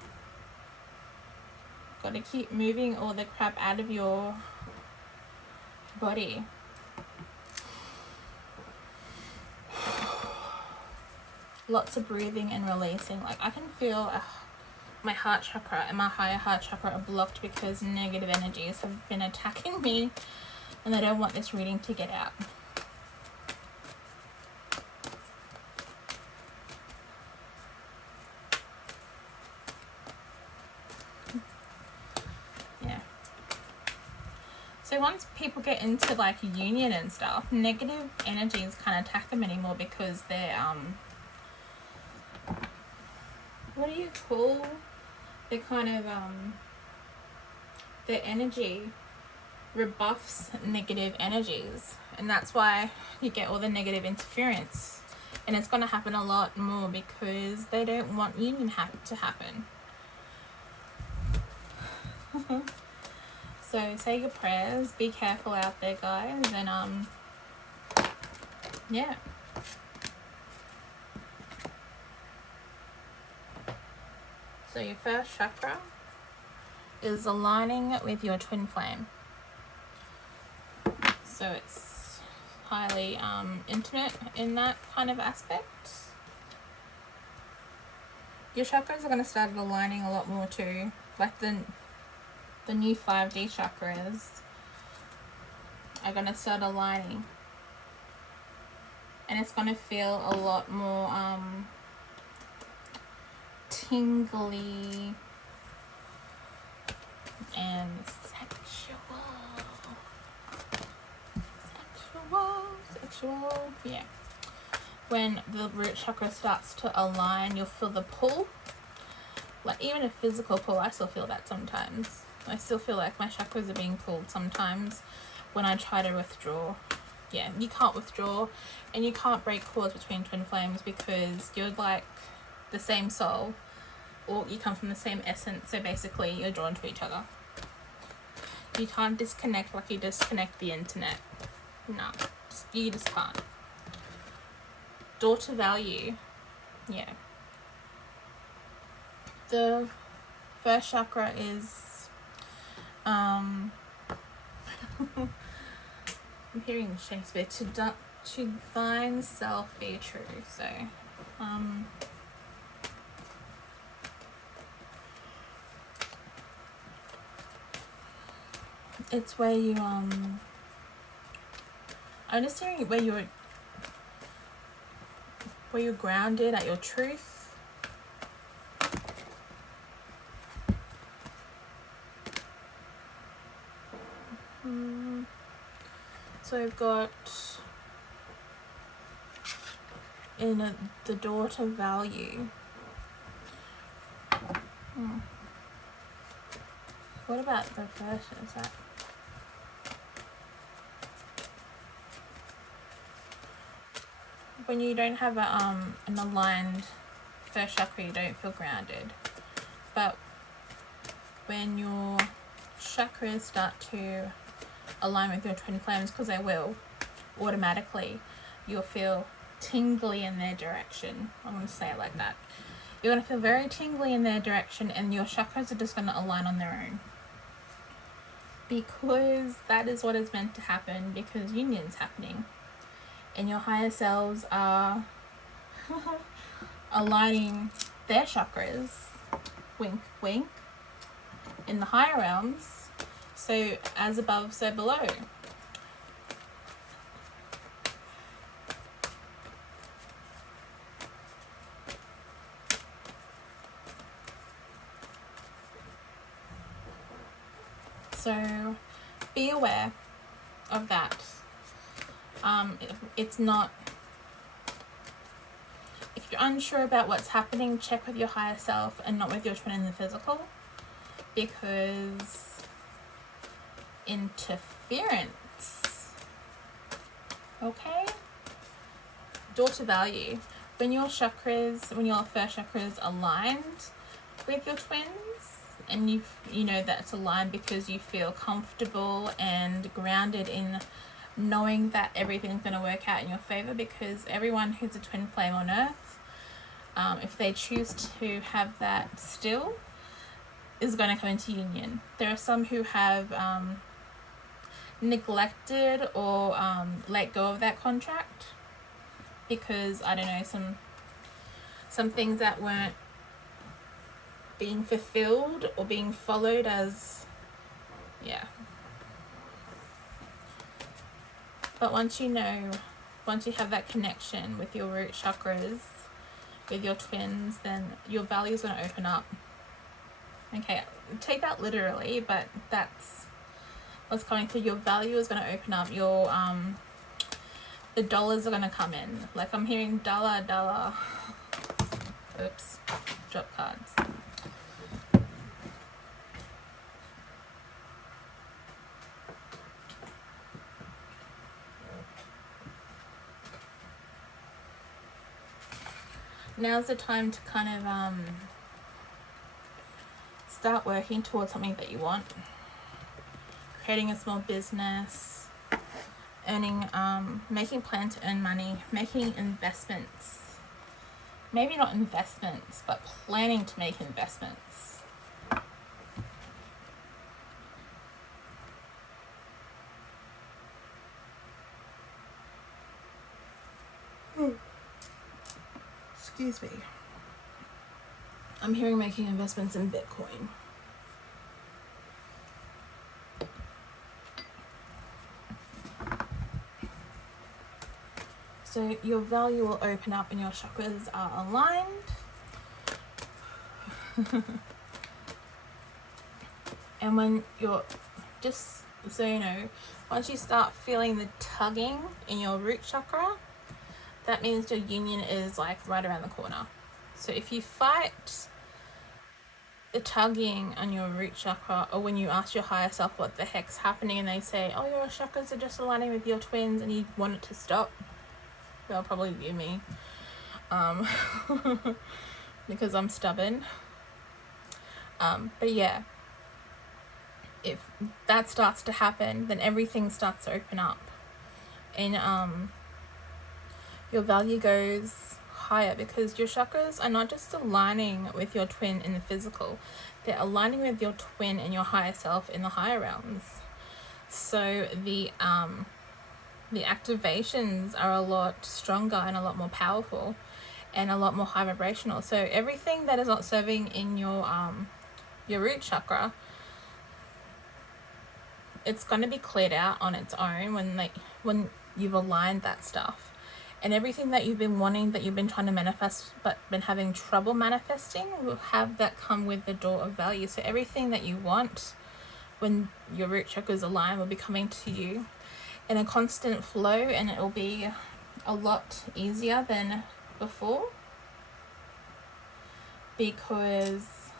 Got to keep moving all the crap out of your body. Lots of breathing and releasing. Like I can feel my heart chakra and my higher heart chakra are blocked because negative energies have been attacking me and I don't want this reading to get out. Yeah. So once people get into like union and stuff, negative energies can't attack them anymore because they're what do you call, they're kind of their energy rebuffs negative energies, and that's why you get all the negative interference, and it's going to happen a lot more because they don't want union to happen. So say your prayers, be careful out there guys, and yeah. So your first chakra is aligning with your twin flame. So it's highly intimate in that kind of aspect. Your chakras are going to start aligning a lot more too. Like the new 5D chakras are going to start aligning. And it's going to feel a lot more tingly and sexual, yeah. When the root chakra starts to align, you'll feel the pull, like even a physical pull. I still feel that sometimes. I still feel like my chakras are being pulled sometimes when I try to withdraw. Yeah, you can't withdraw and you can't break cords between twin flames because you're like the same soul, or you come from the same essence, so basically you're drawn to each other. You can't disconnect like you disconnect the internet. No, you just can't. Daughter value, yeah. The first chakra is I'm hearing Shakespeare, to thine self be true. So it's where you I'm just hearing where you're grounded at your truth. So I've got in the daughter value. What about the first? Is that when you don't have an aligned first chakra, you don't feel grounded. But when your chakras start to align with your twin flames, because they will automatically, you'll feel tingly in their direction. I'm going to say it like that. You're going to feel very tingly in their direction, and your chakras are just going to align on their own. Because that is what is meant to happen, because union's happening. And your higher selves are aligning their chakras, wink, wink, in the higher realms. So as above, so below. So be aware of that. It's not, if you're unsure about what's happening, check with your higher self and not with your twin in the physical, because interference Okay, daughter value. When your first chakras aligned with your twins, and you know that's aligned because you feel comfortable and grounded in knowing that everything's going to work out in your favor, because everyone who's a twin flame on earth, if they choose to have that still, is going to come into union. There are some who have neglected or let go of that contract because, I don't know, some things that weren't being fulfilled or being followed as, yeah. But once you have that connection with your root chakras, with your twins, then your value is going to open up. Okay, take that literally, but that's what's coming through. Your value is going to open up. Your the dollars are going to come in. Like I'm hearing dollar. Oops, drop cards. Now's the time to kind of start working towards something that you want. Creating a small business, earning, making plans to earn money, making investments. Maybe not investments, but planning to make investments. Excuse me. I'm hearing making investments in Bitcoin. So your value will open up and your chakras are aligned. And when you're, just so you know, once you start feeling the tugging in your root chakra, that means your union is like right around the corner. So if you fight the tugging on your root chakra, or when you ask your higher self what the heck's happening and they say, oh, your chakras are just aligning with your twins and you want it to stop, they'll probably be me, because I'm stubborn. But yeah, if that starts to happen, then everything starts to open up, and your value goes higher, because your chakras are not just aligning with your twin in the physical, they're aligning with your twin and your higher self in the higher realms. So the activations are a lot stronger and a lot more powerful and a lot more high vibrational. So everything that is not serving in your root chakra, it's going to be cleared out on its own when you've aligned that stuff. And everything that you've been wanting, that you've been trying to manifest but been having trouble manifesting, will have that come with the door of value. So everything that you want when your root chakras align will be coming to you in a constant flow, and it will be a lot easier than before, because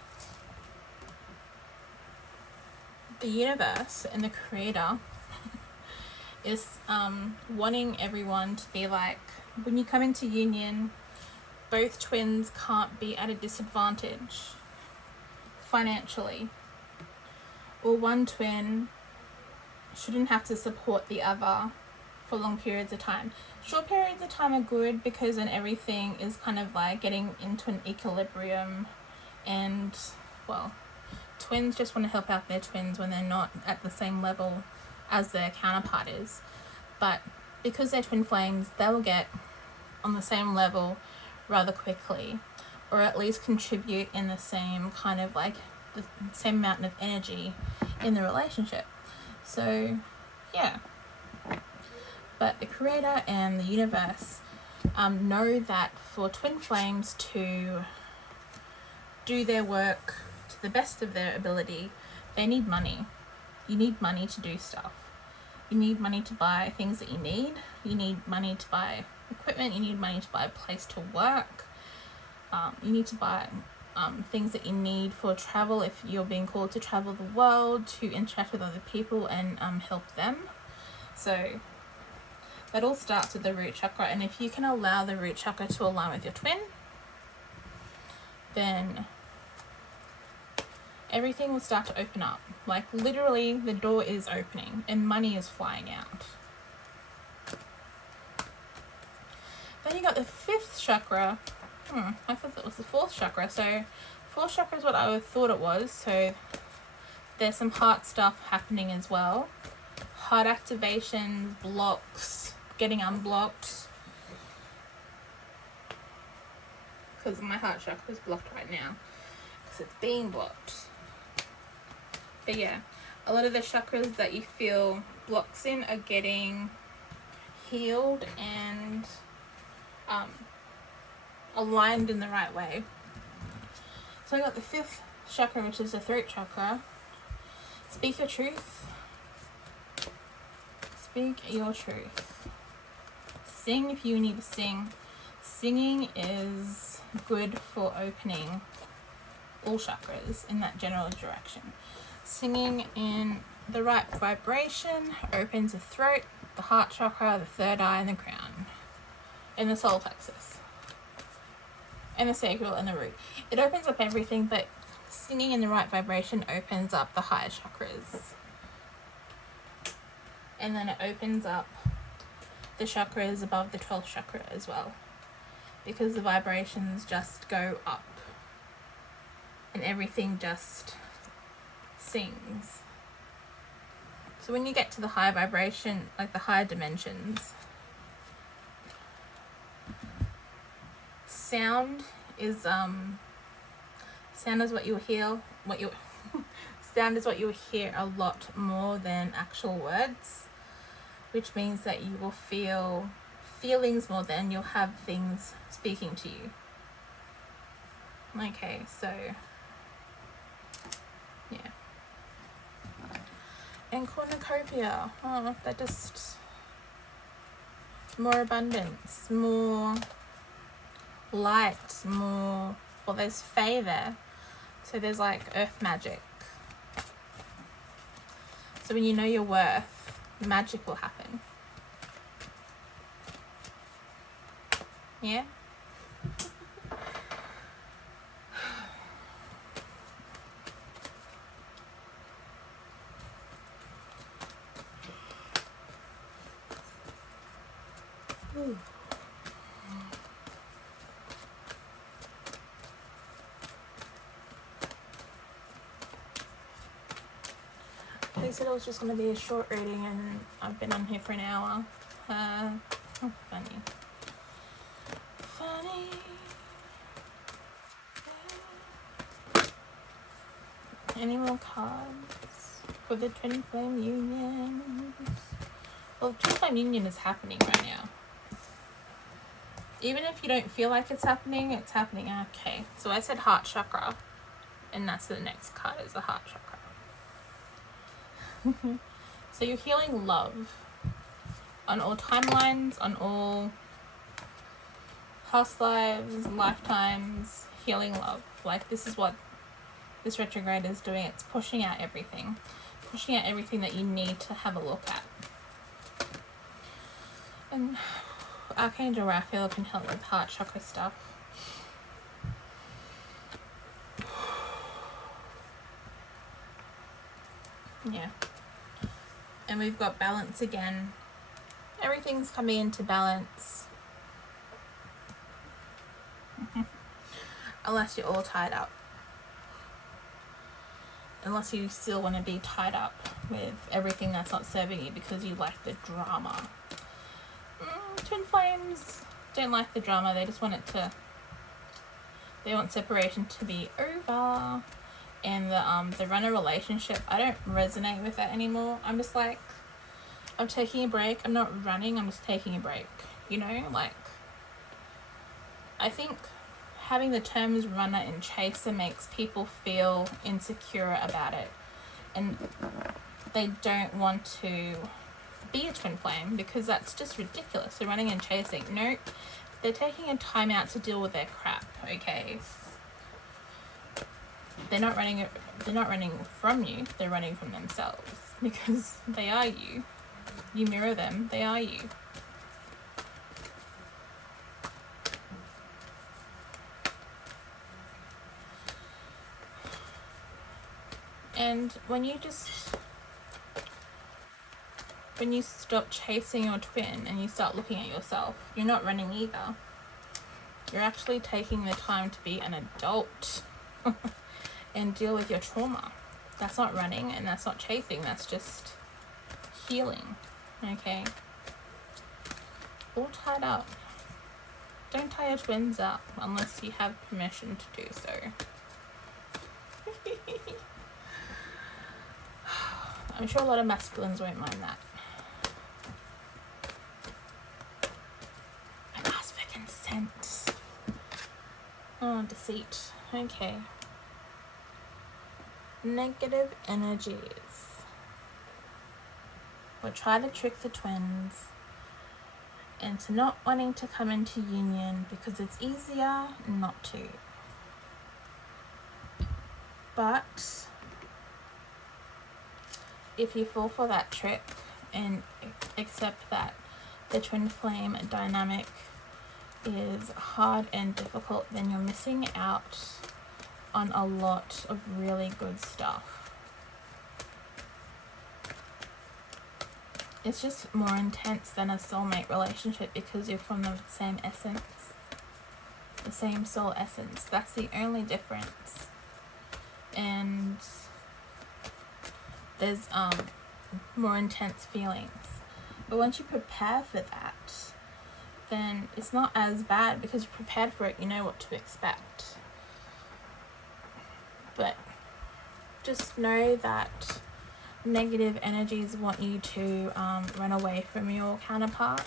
the universe and the creator is wanting everyone to be like, when you come into union, both twins can't be at a disadvantage financially, or one twin shouldn't have to support the other for long periods of time. Short periods of time are good, because then everything is kind of like getting into an equilibrium, and well, twins just want to help out their twins when they're not at the same level as their counterpart is. But because they're twin flames, they will get on the same level rather quickly, or at least contribute in the same kind of like the same amount of energy in the relationship. So yeah, but the creator and the universe know that for twin flames to do their work to the best of their ability, they need money. You need money to do stuff. You need money to buy things that you need. You need money to buy equipment. You need money to buy a place to work. You need to buy things that you need for travel, if you're being called to travel the world, to interact with other people and help them. So That all starts with the root chakra, and if you can allow the root chakra to align with your twin, then everything will start to open up. Like literally the door is opening and money is flying out. Then you got the 5th chakra. I thought that was the 4th chakra. So 4th chakra is what I thought it was. So there's some heart stuff happening as well. Heart activations, blocks, getting unblocked. Because my heart chakra is blocked right now. Because it's being blocked. But yeah, a lot of the chakras that you feel blocks in are getting healed and aligned in the right way. So I got the 5th chakra, which is the throat chakra. Speak your truth. Speak your truth. Sing if you need to sing. Singing is good for opening all chakras in that general direction. Singing in the right vibration opens the throat, the heart chakra, the 3rd eye, and the crown, and the solar plexus, and the sacral and the root. It opens up everything, but singing in the right vibration opens up the higher chakras. And then it opens up the chakras above the 12th chakra as well, because the vibrations just go up and everything just sings. So when you get to the high vibration, like the higher dimensions, sound is what you hear, sound is what you hear a lot more than actual words, which means that you will feel feelings more than you'll have things speaking to you. Okay, so yeah. And cornucopia, that just more abundance, more light, more, well, there's fae there, so there's like earth magic. So when you know your worth, magic will happen. Yeah. They said it was just going to be a short reading, and I've been on here for an hour. Funny. Any more cards for the Twin Flame Union? Well, the Twin Flame Union is happening right now. Even if you don't feel like it's happening, it's happening. Okay, so I said heart chakra, and that's the next card, is the heart chakra. So you're healing love on all timelines, on all past lives, lifetimes, healing love. Like, this is what this retrograde is doing. It's pushing out everything that you need to have a look at. And Archangel Raphael can help with heart chakra stuff. Yeah. And we've got balance again. Everything's coming into balance. Unless you're all tied up. Unless you still want to be tied up with everything that's not serving you because you like the drama. Twin flames don't like the drama. They just want they want separation to be over. And the runner relationship, I don't resonate with that anymore. I'm just like, I'm taking a break. I'm not running, I'm just taking a break. You know, like, I think having the terms runner and chaser makes people feel insecure about it. And they don't want to be a twin flame because that's just ridiculous. They're running and chasing. Nope. They're taking a time out to deal with their crap, okay? They're not running from you, they're running from themselves because they are you. You mirror them, they are you. And when you stop chasing your twin and you start looking at yourself, you're not running either. You're actually taking the time to be an adult and deal with your trauma. That's not running and that's not chasing, that's just healing. Okay? All tied up. Don't tie your twins up unless you have permission to do so. I'm sure a lot of masculines won't mind that. But ask for consent. Oh, deceit. Okay. Negative energies. We'll try to trick the twins into not wanting to come into union because it's easier not to. But if you fall for that trick and accept that the twin flame dynamic is hard and difficult, then you're missing out on a lot of really good stuff. It's just more intense than a soulmate relationship because you're from the same essence, the same soul essence. That's the only difference. And there's more intense feelings. But once you prepare for that, then it's not as bad because you're prepared for it, you know what to expect. But just know that negative energies want you to run away from your counterpart,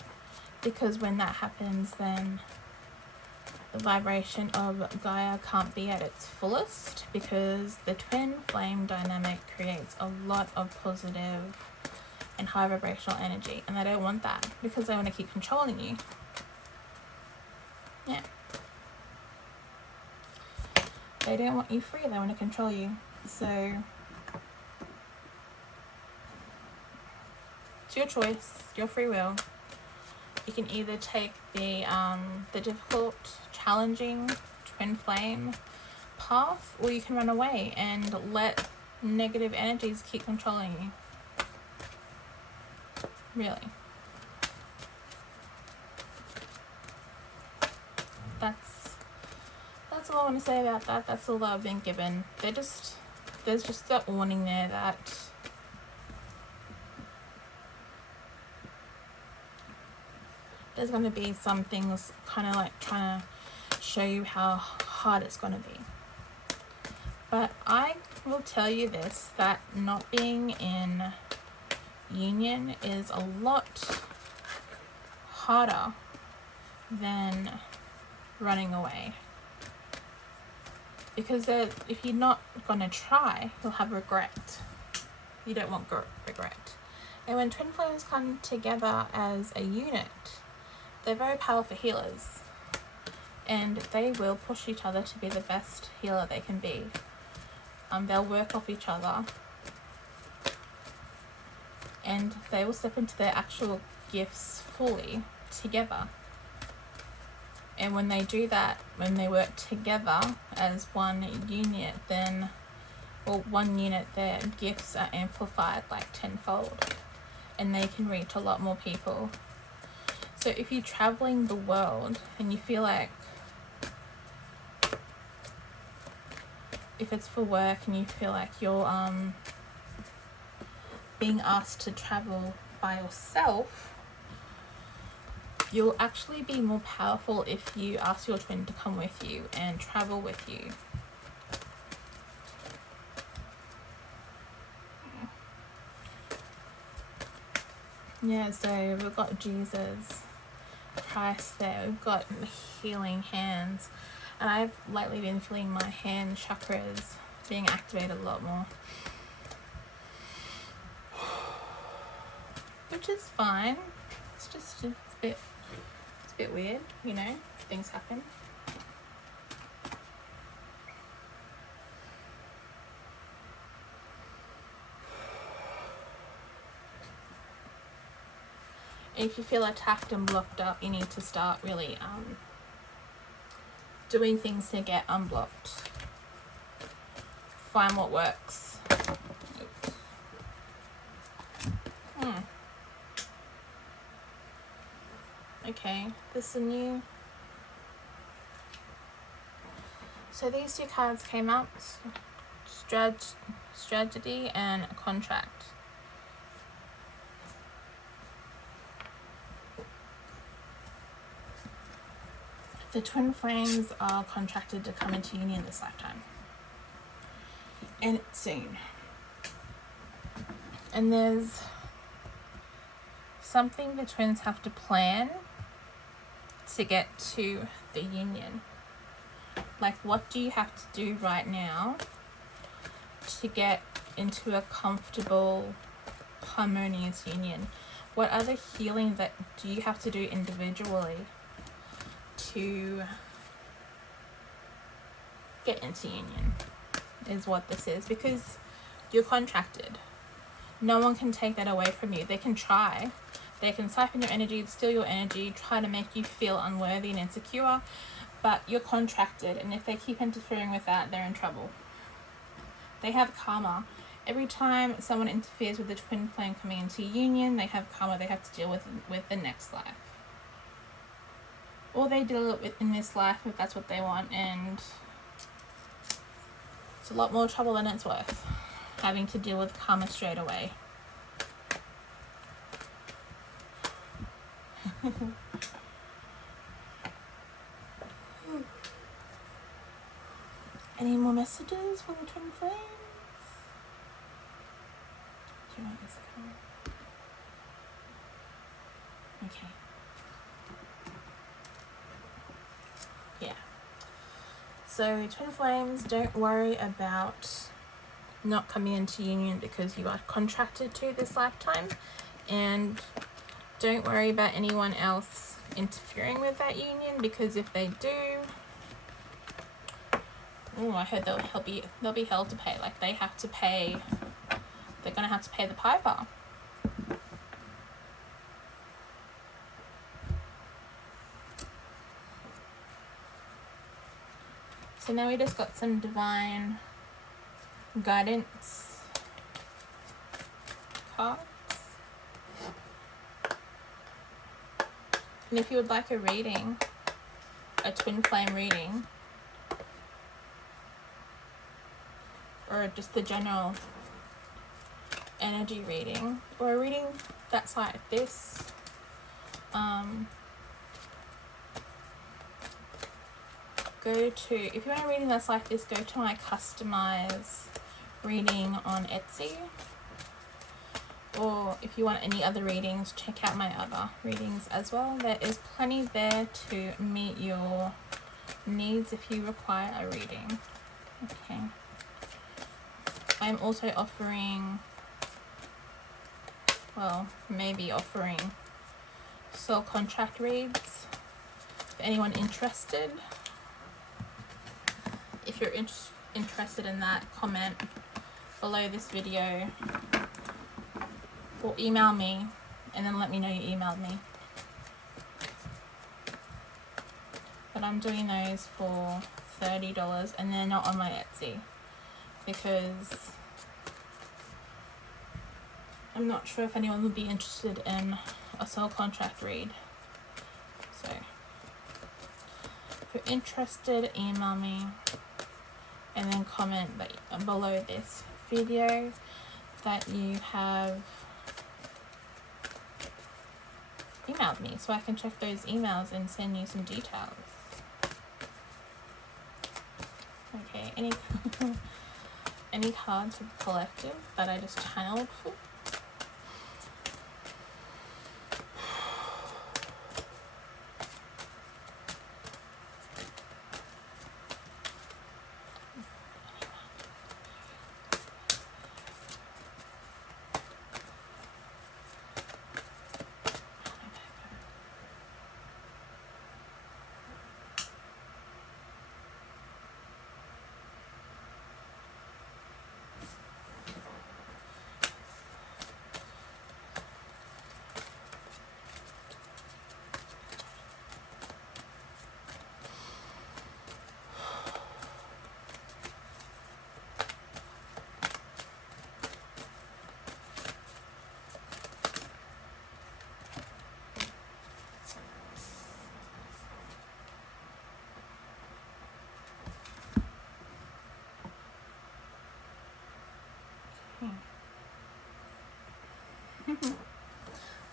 because when that happens, then the vibration of Gaia can't be at its fullest, because the twin flame dynamic creates a lot of positive and high vibrational energy, and they don't want that because they want to keep controlling you. Yeah. They don't want you free, they want to control you. So it's your choice, your free will. You can either take the difficult, challenging twin flame path, or you can run away and let negative energies keep controlling you. Really. That's all I want to say about that. That's all that I've been given. There's just that warning there that there's going to be some things kind of like trying to show you how hard it's going to be. But I will tell you this, that not being in union is a lot harder than running away. Because if you're not going to try, you'll have regret. You don't want regret. And when twin flames come together as a unit, they're very powerful healers. And they will push each other to be the best healer they can be. They'll work off each other. And they will step into their actual gifts fully together. And when they do that, when they work together as one unit, then, or one unit, their gifts are amplified like tenfold. And they can reach a lot more people. So if you're traveling the world and you feel like, if it's for work and you feel like you're being asked to travel by yourself, you'll actually be more powerful if you ask your twin to come with you and travel with you. Yeah, so we've got Jesus Christ there. We've got healing hands. And I've lately been feeling my hand chakras being activated a lot more. Which is fine. It's just a bit weird, you know, things happen. If you feel attacked and blocked up, you need to start really doing things to get unblocked. Find what works. Okay, this is new. So these two cards came up, strategy and contract. The twin flames are contracted to come into union this lifetime. And soon. And there's something the twins have to plan to get to the union. Like, what do you have to do right now to get into a comfortable, harmonious union? What other healing that do you have to do individually to get into union is what this is, because you're contracted. No one can take that away from you. They can try. They can siphon your energy, steal your energy, try to make you feel unworthy and insecure, but you're contracted, and if they keep interfering with that, they're in trouble. They have karma. Every time someone interferes with the twin flame coming into union, they have karma they have to deal with the next life. Or they deal with it in this life if that's what they want, and it's a lot more trouble than it's worth, having to deal with karma straight away. Any more messages for the twin flames? Do you want this card? Okay. Yeah. So twin flames, don't worry about not coming into union because you are contracted to this lifetime, and don't worry about anyone else interfering with that union, because if they do, I heard they'll be hell to pay. Like, they have to pay. They're gonna have to pay the piper. So now we just got some divine guidance cards. And if you would like a reading, a twin flame reading, or just the general energy reading, or a reading that's like this, if you want a reading that's like this, go to my customize reading on Etsy. Or if you want any other readings, check out my other readings as well. There is plenty there to meet your needs if you require a reading. Okay. I'm also offering, maybe offering soul contract reads for anyone interested. If you're interested in that, comment below this video or email me, and then let me know you emailed me. But I'm doing those for $30, and they're not on my Etsy because I'm not sure if anyone would be interested in a soul contract read. So if you're interested, email me, and then comment below this video that you have emailed me, so I can check those emails and send you some details. Okay, any cards for the collective that I just channeled for?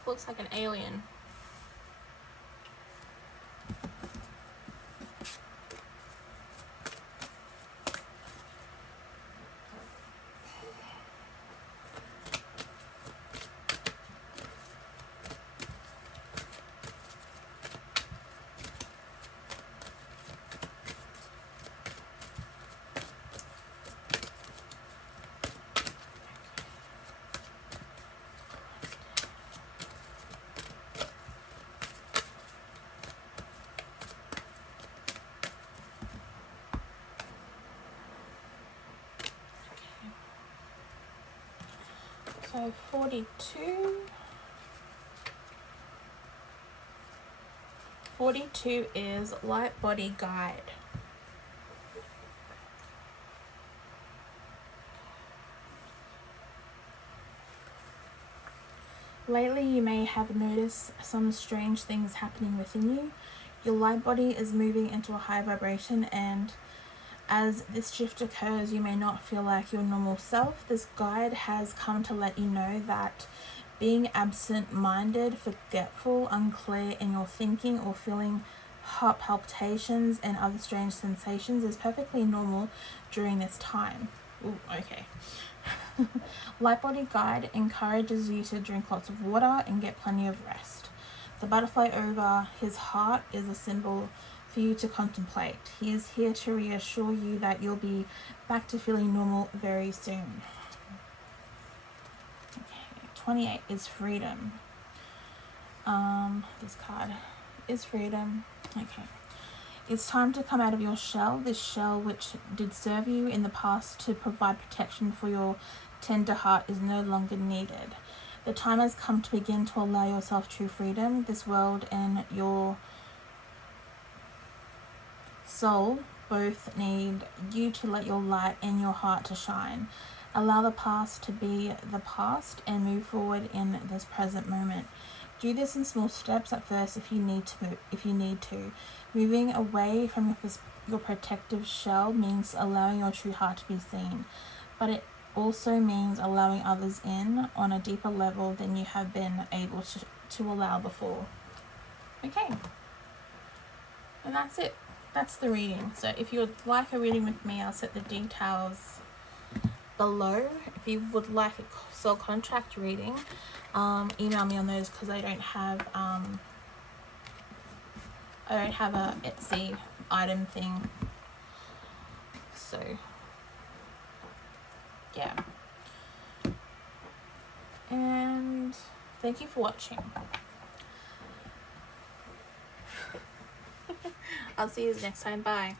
looks like an alien. So 42 is light body guide. Lately, you may have noticed some strange things happening within you. Your light body is moving into a high vibration, and as this shift occurs, you may not feel like your normal self. This guide has come to let you know that being absent-minded, forgetful, unclear in your thinking, or feeling heart palpitations and other strange sensations is perfectly normal during this time. Ooh, okay. Light body guide encourages you to drink lots of water and get plenty of rest. The butterfly over his heart is a symbol for you to contemplate. He is here to reassure you that you'll be back to feeling normal very soon. Okay, 28 is freedom. This card is freedom. Okay. It's time to come out of your shell. This shell, which did serve you in the past to provide protection for your tender heart, is no longer needed. The time has come to begin to allow yourself true freedom. This world and your soul both need you to let your light and your heart to shine. Allow the past to be the past and move forward in this present moment. Do this in small steps at first if you need to. Moving away from your protective shell means allowing your true heart to be seen, but it also means allowing others in on a deeper level than you have been able to allow before. Okay, and that's it. That's the reading. So if you would like a reading with me, I'll set the details below. If you would like a soul contract reading, email me on those, because I don't have a Etsy item thing. So yeah. And thank you for watching. I'll see you next time. Bye.